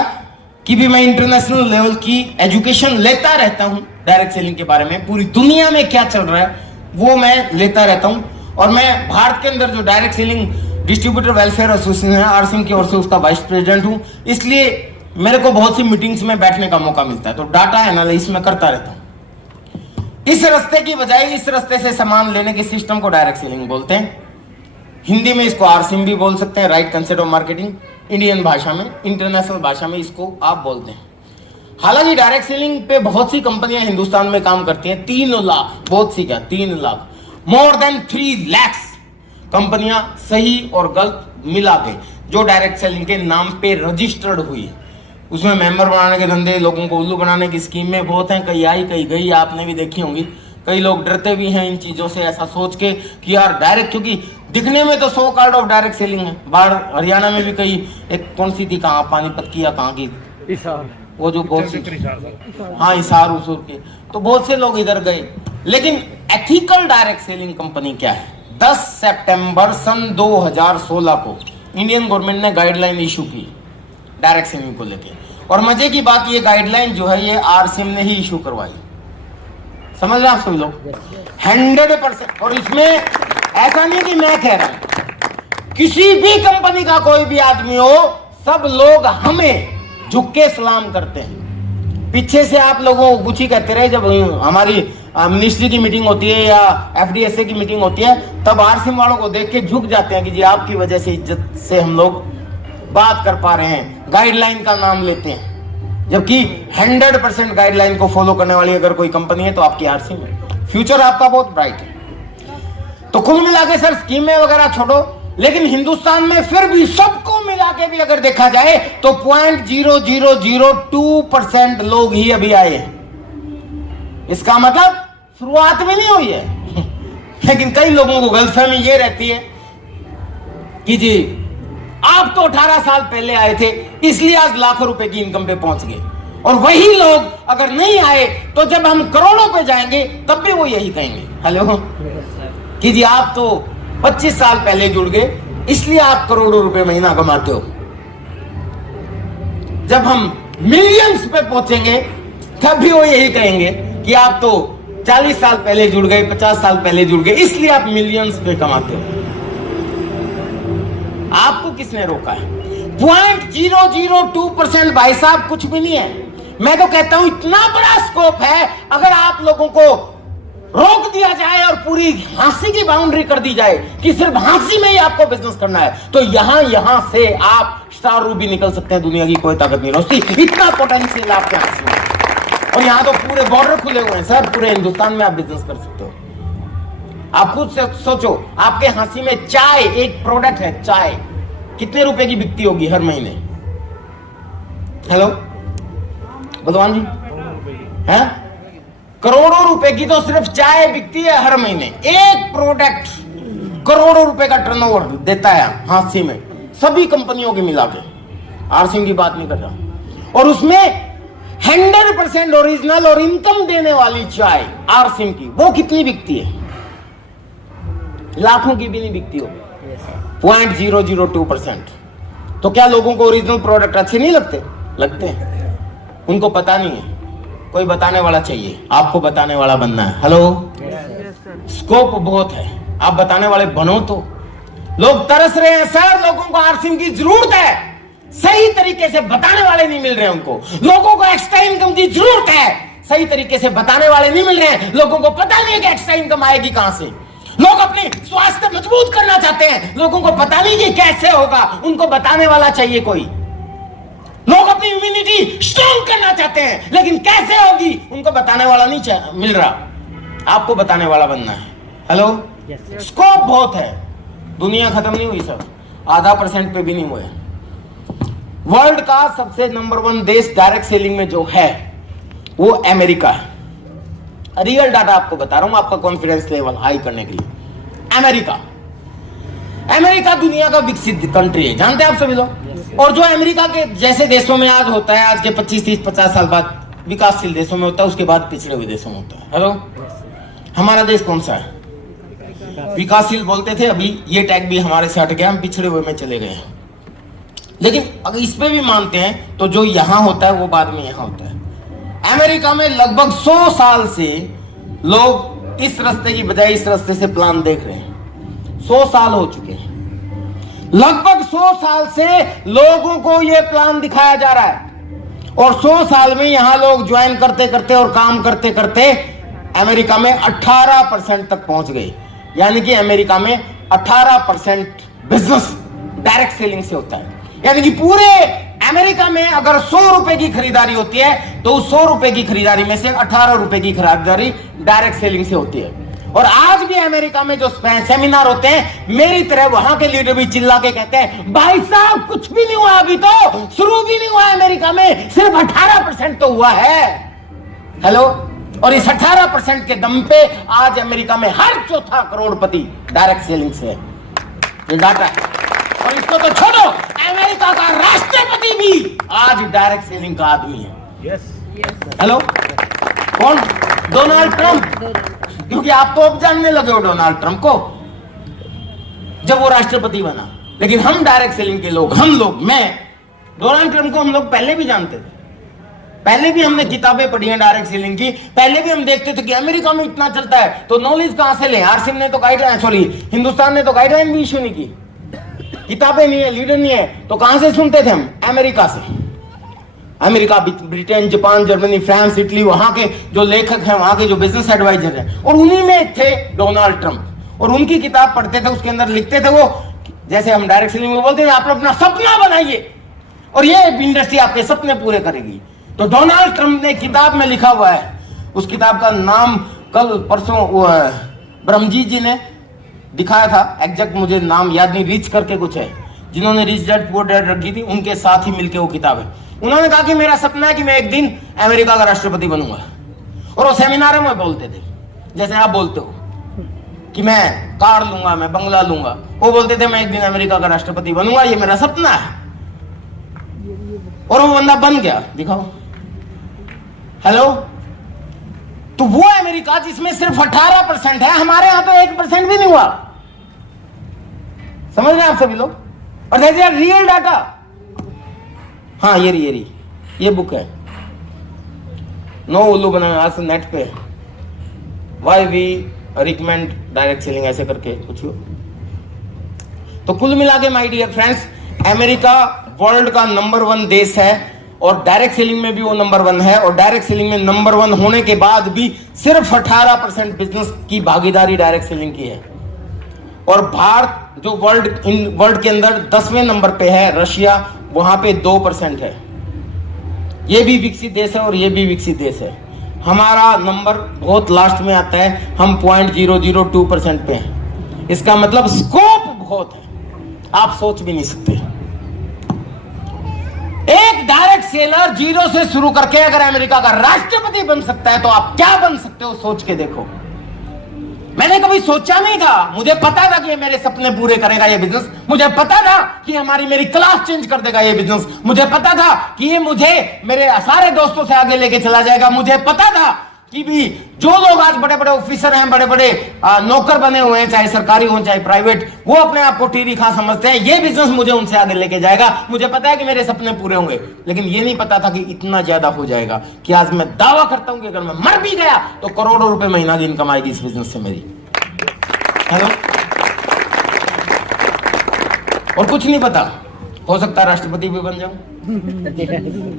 कि भी मैं इंटरनेशनल लेवल की एजुकेशन लेता रहता हूं डायरेक्ट सेलिंग के बारे में, पूरी दुनिया में क्या चल रहा है वो मैं लेता रहता हूं। और मैं भारत के अंदर जो direct selling distributor welfare association है आरसीएम की ओर से, उसका वाइस प्रेसिडेंट हूं, इसलिए मेरे को बहुत सी मीटिंग्स में बैठने का मौका मिलता है, तो डाटा एनालिसिस में करता रहता हूं। इस रास्ते की बजाय इस रास्ते से सामान लेने के सिस्टम को डायरेक्ट सेलिंग बोलते हैं। हिंदी में इसको आरसीएम भी बोल सकते हैं, right concept of marketing. Indian भाषा में, इंटरनेशनल भाषा में इसको आप बोलते हैं। हालांकि डायरेक्ट सेलिंग पे बहुत सी कंपनियां हिंदुस्तान में काम करती हैं। 3 लाख, बहुत सी क्या, 3 लाख, मोर देन 3 लाख कंपनियां सही और गलत मिला के जो डायरेक्ट सेलिंग के नाम पे रजिस्टर्ड हुई है। उसमें मेंबर बनाने के धंधे, लोगों को उल्लू बनाने की स्कीमें बहुत हैं, कई आई कई गई, आपने भी देखी होंगी। कई लोग डरते भी हैं इन चीजों से, ऐसा सोच के कि यार डायरेक्ट, क्योंकि दिखने में तो 100 कार्ड ऑफ डायरेक्ट सेलिंग है। बाहर हरियाणा में भी कई, एक कौन सी थी, कहाँ, पानीपत की या कहाँ की, वो जो बहुत सी, हाँ, हिसार उसूर के, तो बहुत से लोग इधर गए। लेकिन एथिकल डायरेक्ट सेलिंग कंपनी क्या है? 10 सितंबर सन 2016 को इंडियन गवर्नमेंट ने गाइडलाइन इशू की डायरेक्ट सेलिंग को लेके। और मजे की बात, ये गाइडलाइन जो है ये आरसीएम ने ही इशू करवाई। समझ रहे आप सब लोग? 100%। और इसमें ऐसा नहीं कि मैं कह रहा हूं, किसी भी कंपनी का कोई भी आदमी हो, सब लोग हमें झुक के सलाम करते हैं। पीछे से आप लोगों को कुछ ही कहते रहे, जब हमारी मिनिस्ट्री की मीटिंग होती है या एफडीएसए की मीटिंग होती है, तब आरसीएम वालों को देख के झुक जाते हैं कि जी आपकी वजह से, इज्जत से हम लोग बात कर पा रहे हैं, गाइडलाइन का नाम लेते हैं। जबकि 100% गाइडलाइन को फॉलो करने वाली अगर कोई कंपनी है तो आपकी आरसीएम है। फ्यूचर आपका बहुत ब्राइट है। तो कुल मिला के सर स्कीमें वगैरह छोड़ो, लेकिन हिंदुस्तान में फिर भी सबको मिला के भी अगर देखा जाए तो 0.0002% लोग ही अभी आए हैं। इसका मतलब शुरुआत भी नहीं हुई है। लेकिन कई लोगों को गलतफहमी ये रहती है कि जी आप तो 18 साल पहले आए थे इसलिए आज लाखों रुपए की इनकम पे पहुंच गए, और वही लोग अगर नहीं आए तो जब हम करोड़ों पे जाएंगे तब भी वो यही कहेंगे, हेलो, कि जी आप तो 25 साल पहले जुड़ गए इसलिए आप करोड़ों रुपए महीना कमाते हो। जब हम मिलियंस पे पहुंचेंगे तब भी वो यही कहेंगे कि आप तो 40 साल पहले जुड़ गए, 50 साल पहले जुड़ गए, इसलिए आप मिलियंस पे कमाते हो। आपको किसने रोका है? 0.002% भाई साहब कुछ भी नहीं है। मैं तो कहता हूं इतना बड़ा स्कोप है, अगर आप लोगों को रोक दिया जाए और पूरी हंसी की बाउंड्री कर दी जाए कि सिर्फ हंसी में ही आपको बिजनेस करना है, तो यहां से आप स्टार रूबी निकल सकते हैं, दुनिया की कोई ताकत नहीं रोकती। इतना पोटेंशियल आपके हंसी में, और यहां तो पूरे बॉर्डर खुले हुए हैं सर, पूरे हिंदुस्तान में आप बिजनेस कर सकते हो। आप खुद से सोचो, आपके हंसी में चाय एक प्रोडक्ट है, चाय कितने रुपए की बिकती होगी हर महीने? हेलो बलवान जी, है करोड़ों रुपए की तो सिर्फ चाय बिकती है हर महीने। एक प्रोडक्ट करोड़ों रुपए का टर्नओवर देता है हंसी में, सभी कंपनियों की मिला के, आरसिम की बात नहीं कर रहा। और उसमें 100% ओरिजिनल और इनकम देने वाली चाय आरसिम की, वो कितनी बिकती है? लाखों की भी नहीं बिकती हो। 0.002%। तो क्या लोगों को ओरिजिनल प्रोडक्ट अच्छे नहीं लगते? लगते हैं, उनको पता नहीं है। कोई बताने वाला चाहिए, आपको बताने वाला बनना है। हेलो, स्कोप बहुत है, आप बताने वाले बनो। तो लोग तरस रहे हैं सर, लोगों को आरसिम की जरूरत है, सही तरीके से बताने वाले नहीं मिल रहे हैं उनको। लोगों को एक्स्ट्रा इनकम की जरूरत है, सही तरीके से बताने वाले नहीं मिल रहे हैं। लोगों को पता नहीं है कि एक्स्ट्रा इनकम आएगी कहां से। लोग अपने स्वास्थ्य मजबूत करना चाहते हैं, लोगों को पता नहीं कि कैसे होगा, उनको बताने वाला चाहिए कोई। लोग अपनी इम्यूनिटी स्ट्रॉन्ग करना चाहते हैं, लेकिन कैसे होगी उनको बताने वाला नहीं मिल रहा। आपको बताने वाला बनना है। हेलो, स्कोप बहुत है, दुनिया खत्म नहीं हुई सर, आधा % पे भी नहीं हुए। वर्ल्ड का सबसे नंबर 1 देश डायरेक्ट सेलिंग में जो है वो अमेरिका है। रियल डाटा आपको बता रहा हूं, आपका कॉन्फिडेंस लेवल हाई करने के लिए। अमेरिका दुनिया का विकसित कंट्री है, जानते हैं आप सभी लोग। और जो अमेरिका के जैसे देशों में आज होता है, आज के 25, 30, 50 साल बाद विकासशील देशों में होता है, उसके बाद पिछड़े हुए देशों में होता है। हेलो, हमारा देश कौन सा है? विकासशील बोलते थे, अभी ये टैग भी हमारे से हट गया, हम पिछड़े हुए में चले गए हैं। लेकिन अगर इस पे भी मानते हैं तो जो यहां होता है वो बाद में यहां होता है। अमेरिका में लगभग 100 साल से लोग इस रास्ते की बजाय इस रास्ते से प्लान देख रहे हैं। 100 साल हो चुके हैं, लगभग 100 साल से लोगों को यह प्लान दिखाया जा रहा है। और 100 साल में यहां लोग ज्वाइन करते करते और काम करते करते अमेरिका में 18% तक पहुंच गए। यानी कि अमेरिका में 18% बिजनेस डायरेक्ट सेलिंग से होता है। यानी कि पूरे अमेरिका में अगर 100 रुपए की खरीदारी होती है तो उस 100 रुपए की खरीदारी में से 18 रुपए की खरीदारी डायरेक्ट सेलिंग से होती है। और आज भी अमेरिका में जो सेमिनार होते हैं, मेरी तरह वहां के लीडर भी चिल्ला के कहते हैं, भाई साहब कुछ भी नहीं हुआ, अभी तो शुरू भी नहीं हुआ, अमेरिका में सिर्फ 18% तो हुआ है। हेलो, और इस 18% के दम पे आज अमेरिका में हर चौथा करोड़पति डायरेक्ट सेलिंग से है। ये डाटा है। और इसको तो छोड़ो, अमेरिका का राष्ट्रपति भी आज डायरेक्ट सेलिंग का आदमी है। हेलो, कौन? Donald Trump. क्योंकि आप तो अब जानने लगे हो डोनाल्ड ट्रंप को, जब वो राष्ट्रपति बना। लेकिन हम डायरेक्ट सेलिंग के लोग, मैं डोनाल्ड ट्रंप को हम लोग पहले भी जानते थे। पहले भी हमने किताबें पढ़ी हैं डायरेक्ट सेलिंग की। पहले भी हम देखते थे कि अमेरिका में इतना चलता है, तो नॉलेज कहां से लें? आरसिम ने तो गाइडलाइन, हिंदुस्तान ने तो गाइडलाइन भी इशू नहीं की, किताबें नहीं है, लीडर नहीं है, तो कहां से सुनते थे हम? अमेरिका से। America, Britain, Japan, Germany, France, Italy, वहां के जो लेखक हैं, वहां के जो बिजनेस एडवाइजर हैं, और उन्हीं में थे डोनाल्ड ट्रंप। और उनकी किताब पढ़ते थे, उसके अंदर लिखते थे वो, जैसे हम डायरेक्ट सेलिंग में बोलते हैं, आप अपना सपना बनाइए और ये इंडस्ट्री आपके सपने पूरे करेगी। तो डोनाल्ड ट्रंप ने किताब में लिखा हुआ है, उस किताब का नाम कल परसों ब्रह्मजीत जी ने दिखाया था, एग्जैक्ट मुझे नाम याद नहीं, रिच करके कुछ है, जिन्होंने रिच डैड पुअर डैड रखी थी, उनके साथ ही मिलकर वो किताब है। उन्होंने कहा कि मेरा सपना है कि मैं एक दिन अमेरिका का राष्ट्रपति बनूंगा। और वो सेमिनारों में बोलते थे, जैसे आप बोलते हो कि मैं कार लूंगा, मैं बंगला लूंगा, वो बोलते थे मैं एक दिन अमेरिका का राष्ट्रपति बनूंगा, ये मेरा सपना है। और वो बंदा बन गया, दिखाओ। हेलो, तो वो अमेरिका जिसमें सिर्फ 18% है, हमारे यहां तो 1% भी नहीं हुआ। समझ रहे हैं आप सभी लोग? और दैट इज रियल डाटा। हाँ ये बुक है, नो उल्लू बनाए आज से नेट पे, why we recommend direct selling ऐसे करके कुछ। तो कुल मिला के my dear friends, America world का नंबर 1 देश है और डायरेक्ट सेलिंग में भी वो नंबर 1 है। और डायरेक्ट सेलिंग में नंबर 1 होने के बाद भी सिर्फ 18% बिजनेस की भागीदारी डायरेक्ट सेलिंग की है। और भारत जो वर्ल्ड के अंदर 10वें नंबर पे है, रशिया, वहां पे 2% है। ये भी विकसित देश है और ये भी विकसित देश है। हमारा नंबर बहुत लास्ट में आता है, हम 0.002% पे हैं। इसका मतलब स्कोप बहुत है, आप सोच भी नहीं सकते। एक डायरेक्ट सेलर 0 से शुरू करके अगर अमेरिका का राष्ट्रपति बन सकता है तो आप क्या बन सकते हो, सोच के देखो। मैंने कभी सोचा नहीं था, मुझे पता था कि ये मेरे सपने पूरे करेगा ये बिजनेस, मुझे पता था कि मेरी क्लास चेंज कर देगा ये बिजनेस, मुझे पता था कि ये मुझे मेरे सारे दोस्तों से आगे लेके चला जाएगा, मुझे पता था कि भी जो लोग आज बड़े बड़े ऑफिसर हैं, बड़े बड़े नौकर बने हुए हैं, चाहे सरकारी हो चाहे प्राइवेट, वो अपने आप को टीरी खां समझते हैं, ये बिजनेस मुझे उनसे आगे लेके जाएगा। मुझे पता है कि मेरे सपने पूरे होंगे, लेकिन ये नहीं पता था कि इतना ज्यादा हो जाएगा कि आज मैं दावा करता हूं कि अगर मैं मर भी गया तो करोड़ों रुपए महीना की इनकम आएगी इस बिजनेस से मेरी। हेलो, और कुछ नहीं पता, हो सकता है राष्ट्रपति भी बन जाऊं।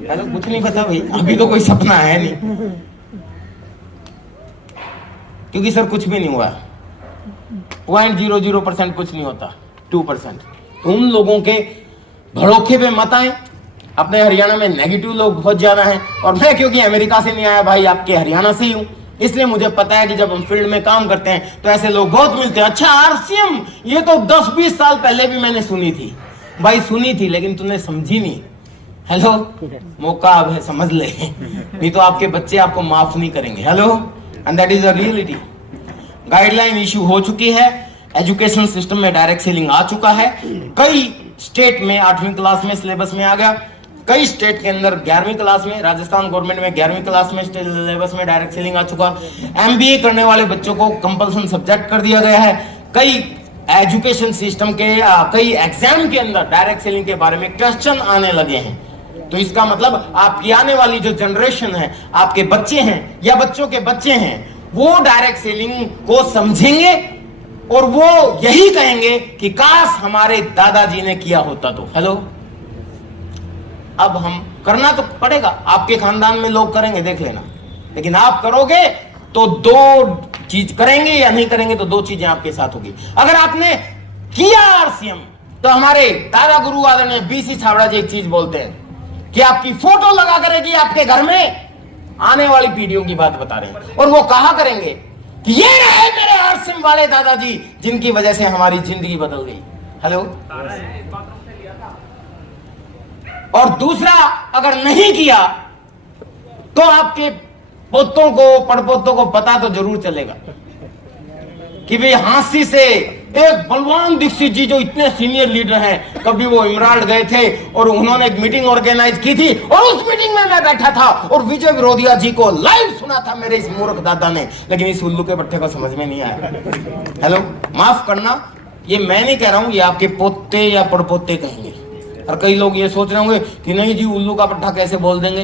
हेलो, कुछ नहीं पता भाई, अभी तो कोई सपना है नहीं, क्योंकि सर कुछ भी नहीं हुआ। 0.00% कुछ नहीं होता, 2%। उन लोगों के भड़ोखे पे मत आए। अपने हरियाणा में नेगेटिव लोग बहुत ज्यादा हैं, और मैं क्योंकि अमेरिका से नहीं आया भाई, आपके हरियाणा से ही हूं, इसलिए मुझे पता है कि जब हम फील्ड में काम करते हैं तो ऐसे लोग बहुत मिलते हैं। अच्छा आरसीएम, ये तो 10-20 साल पहले भी मैंने सुनी थी भाई, सुनी थी, लेकिन तूने समझी नहीं। हेलो, मौका अब है, समझ ले, नहीं तो आपके बच्चे आपको माफ नहीं करेंगे। Hello, and that is a reality. Guideline issue हो चुकी है, एजुकेशन सिस्टम में डायरेक्ट सेलिंग आ चुका है। कई स्टेट में 8वीं क्लास में सिलेबस में आ गया, कई स्टेट के अंदर 11वीं क्लास में, राजस्थान गवर्नमेंट में 11वीं क्लास में सिलेबस में डायरेक्ट सेलिंग आ चुका। एमबीए करने वाले बच्चों को कंपल्सन सब्जेक्ट कर दिया गया है। कई एजुकेशन सिस्टम के कई एग्जाम के अंदर डायरेक्ट सेलिंग के बारे में क्वेश्चन आने लगे हैं। तो इसका मतलब आपकी आने वाली जो जनरेशन है, आपके बच्चे हैं या बच्चों के बच्चे हैं, वो डायरेक्ट सेलिंग को समझेंगे और वो यही कहेंगे कि काश हमारे दादाजी ने किया होता तो। हेलो, अब हम करना तो पड़ेगा, आपके खानदान में लोग करेंगे, देख लेना, लेकिन आप करोगे तो 2 चीज करेंगे या नहीं करेंगे तो 2 चीजें आपके साथ होगी। अगर आपने किया आरसीएम तो हमारे दादा गुरु आदरणीय बीसी छाबड़ा जी एक चीज बोलते हैं कि आपकी फोटो लगा करेगी आपके घर में, आने वाली पीढ़ियों की बात बता रहे हैं, और वो कहा करेंगे कि ये रहे मेरे आरसीएम वाले दादाजी जिनकी वजह से हमारी जिंदगी बदल गई। हेलो, और दूसरा, अगर नहीं किया तो आपके पोतों को, पड़पोतों को पता तो जरूर चलेगा कि भाई हांसी से एक बलवान दीक्षित जी जो इतने सीनियर लीडर हैं, कभी वो इमराल्ड गए थे और उन्होंने एक मीटिंग ऑर्गेनाइज की थी, और उस मीटिंग में मैं बैठा था और विजय विरोधिया जी को लाइव सुना था मेरे इस मूर्ख दादा ने, लेकिन इस उल्लू के पट्टे को समझ में नहीं आया। हेलो, माफ करना, ये मैं नहीं कह रहा हूं, ये आपके पोते या पड़पोते कहेंगे। और कई लोग ये सोच रहे होंगे कि नहीं जी, उल्लू का पट्टा कैसे बोल देंगे,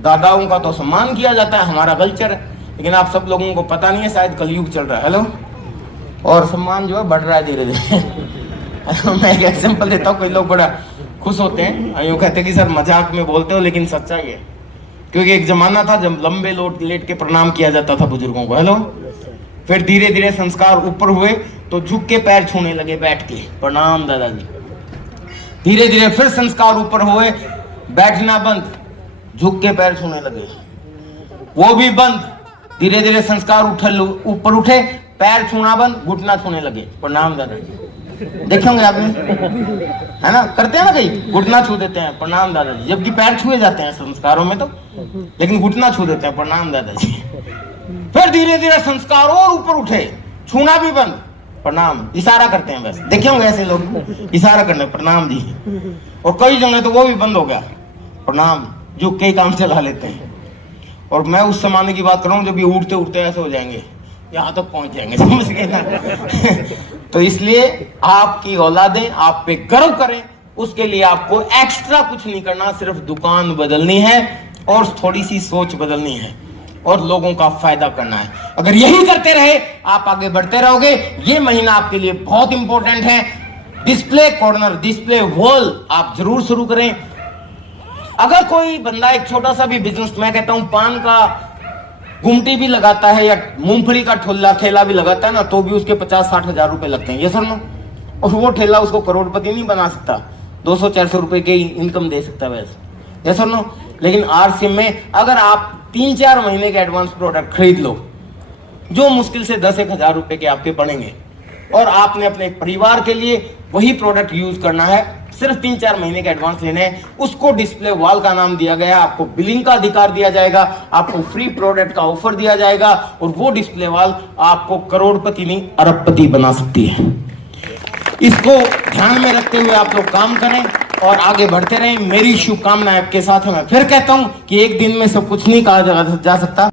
दादाओं का तो सम्मान किया जाता है, हमारा कल्चर है। लेकिन आप सब लोगों को पता नहीं है, शायद कलयुग चल रहा है। हेलो, और सम्मान जो है बढ़ रहा है धीरे धीरे। मैं एक एग्जांपल देता हूँ, कई लोग बड़ा खुश होते हैं, यूँ कहते हैं कि सर मजाक में बोलते हो, लेकिन सच्चाई है, क्योंकि एक जमाना था जब लंबे लेट के प्रणाम किया जाता था बुजुर्गों को। हेलो, फिर धीरे धीरे संस्कार ऊपर हुए तो झुक के पैर छूने लगे, बैठ के प्रणाम दादाजी। धीरे धीरे फिर संस्कार ऊपर हुए, बैठना बंद, झुक के पैर छूने लगे, वो भी बंद। धीरे धीरे संस्कार ऊपर उठे, पैर छूना बंद, घुटना छूने लगे, प्रणाम दादाजी। देखे होंगे आपने, है ना, करते हैं ना, कहीं घुटना छू देते हैं, प्रणाम दादाजी, जबकि पैर छुए जाते हैं संस्कारों में तो, लेकिन घुटना छू देते हैं, प्रणाम दादाजी। फिर धीरे धीरे संस्कार और ऊपर उठे, छूना भी बंद, प्रणाम, इशारा करते हैं बस। देखे होंगे ऐसे लोग, इशारा करने, प्रणाम जी। और कई जगह तो वो भी बंद हो गया, प्रणाम, जो कई काम चला लेते हैं। और मैं उस जमाने की बात कर रहा हूँ जब ये उठते उठते ऐसे हो जाएंगे, यहाँ तक पहुंच जाएंगे, समझ गए ना। तो इसलिए आपकी औलादें आप पे गर्व करें, उसके लिए आपको एक्स्ट्रा कुछ नहीं करना, सिर्फ दुकान बदलनी है और थोड़ी सी सोच बदलनी है और लोगों का फायदा करना है। अगर यही करते रहे आप आगे बढ़ते रहोगे। ये महीना आपके लिए बहुत इंपॉर्टेंट है। डिस्प्ले कॉर्नर, डिस्प्ले वॉल आप जरूर शुरू करें। अगर कोई बंदा एक छोटा सा भी बिजनेस, मैं कहता हूं पान का गुमटी भी लगाता है या मूंगफली का ठेला भी लगाता है ना, तो भी उसके 50-60 हजार रुपए लगते हैं, ये सर ना। और वो ठेला उसको करोड़पति नहीं बना सकता, 200-400 रुपए की इनकम दे सकता है वैसे, ये सर ना। लेकिन आरसीएम में अगर आप 3-4 महीने के एडवांस प्रोडक्ट खरीद लो, जो मुश्किल से 10-1 हजार रुपए के आपके पड़ेंगे, और आपने अपने परिवार के लिए वही प्रोडक्ट यूज करना है, सिर्फ 3-4 महीने के एडवांस लेने हैं, उसको डिस्प्ले वॉल का नाम दिया गया। आपको बिलिंग का अधिकार दिया जाएगा, आपको फ्री प्रोडक्ट का ऑफर दिया जाएगा, और वो डिस्प्ले वॉल आपको करोड़पति नहीं अरबपति बना सकती है। इसको ध्यान में रखते हुए आप लोग काम करें और आगे बढ़ते रहें। मेरी शुभकामनाएं आपके साथ है। मैं फिर कहता हूं कि एक दिन में सब कुछ नहीं कहा जा सकता।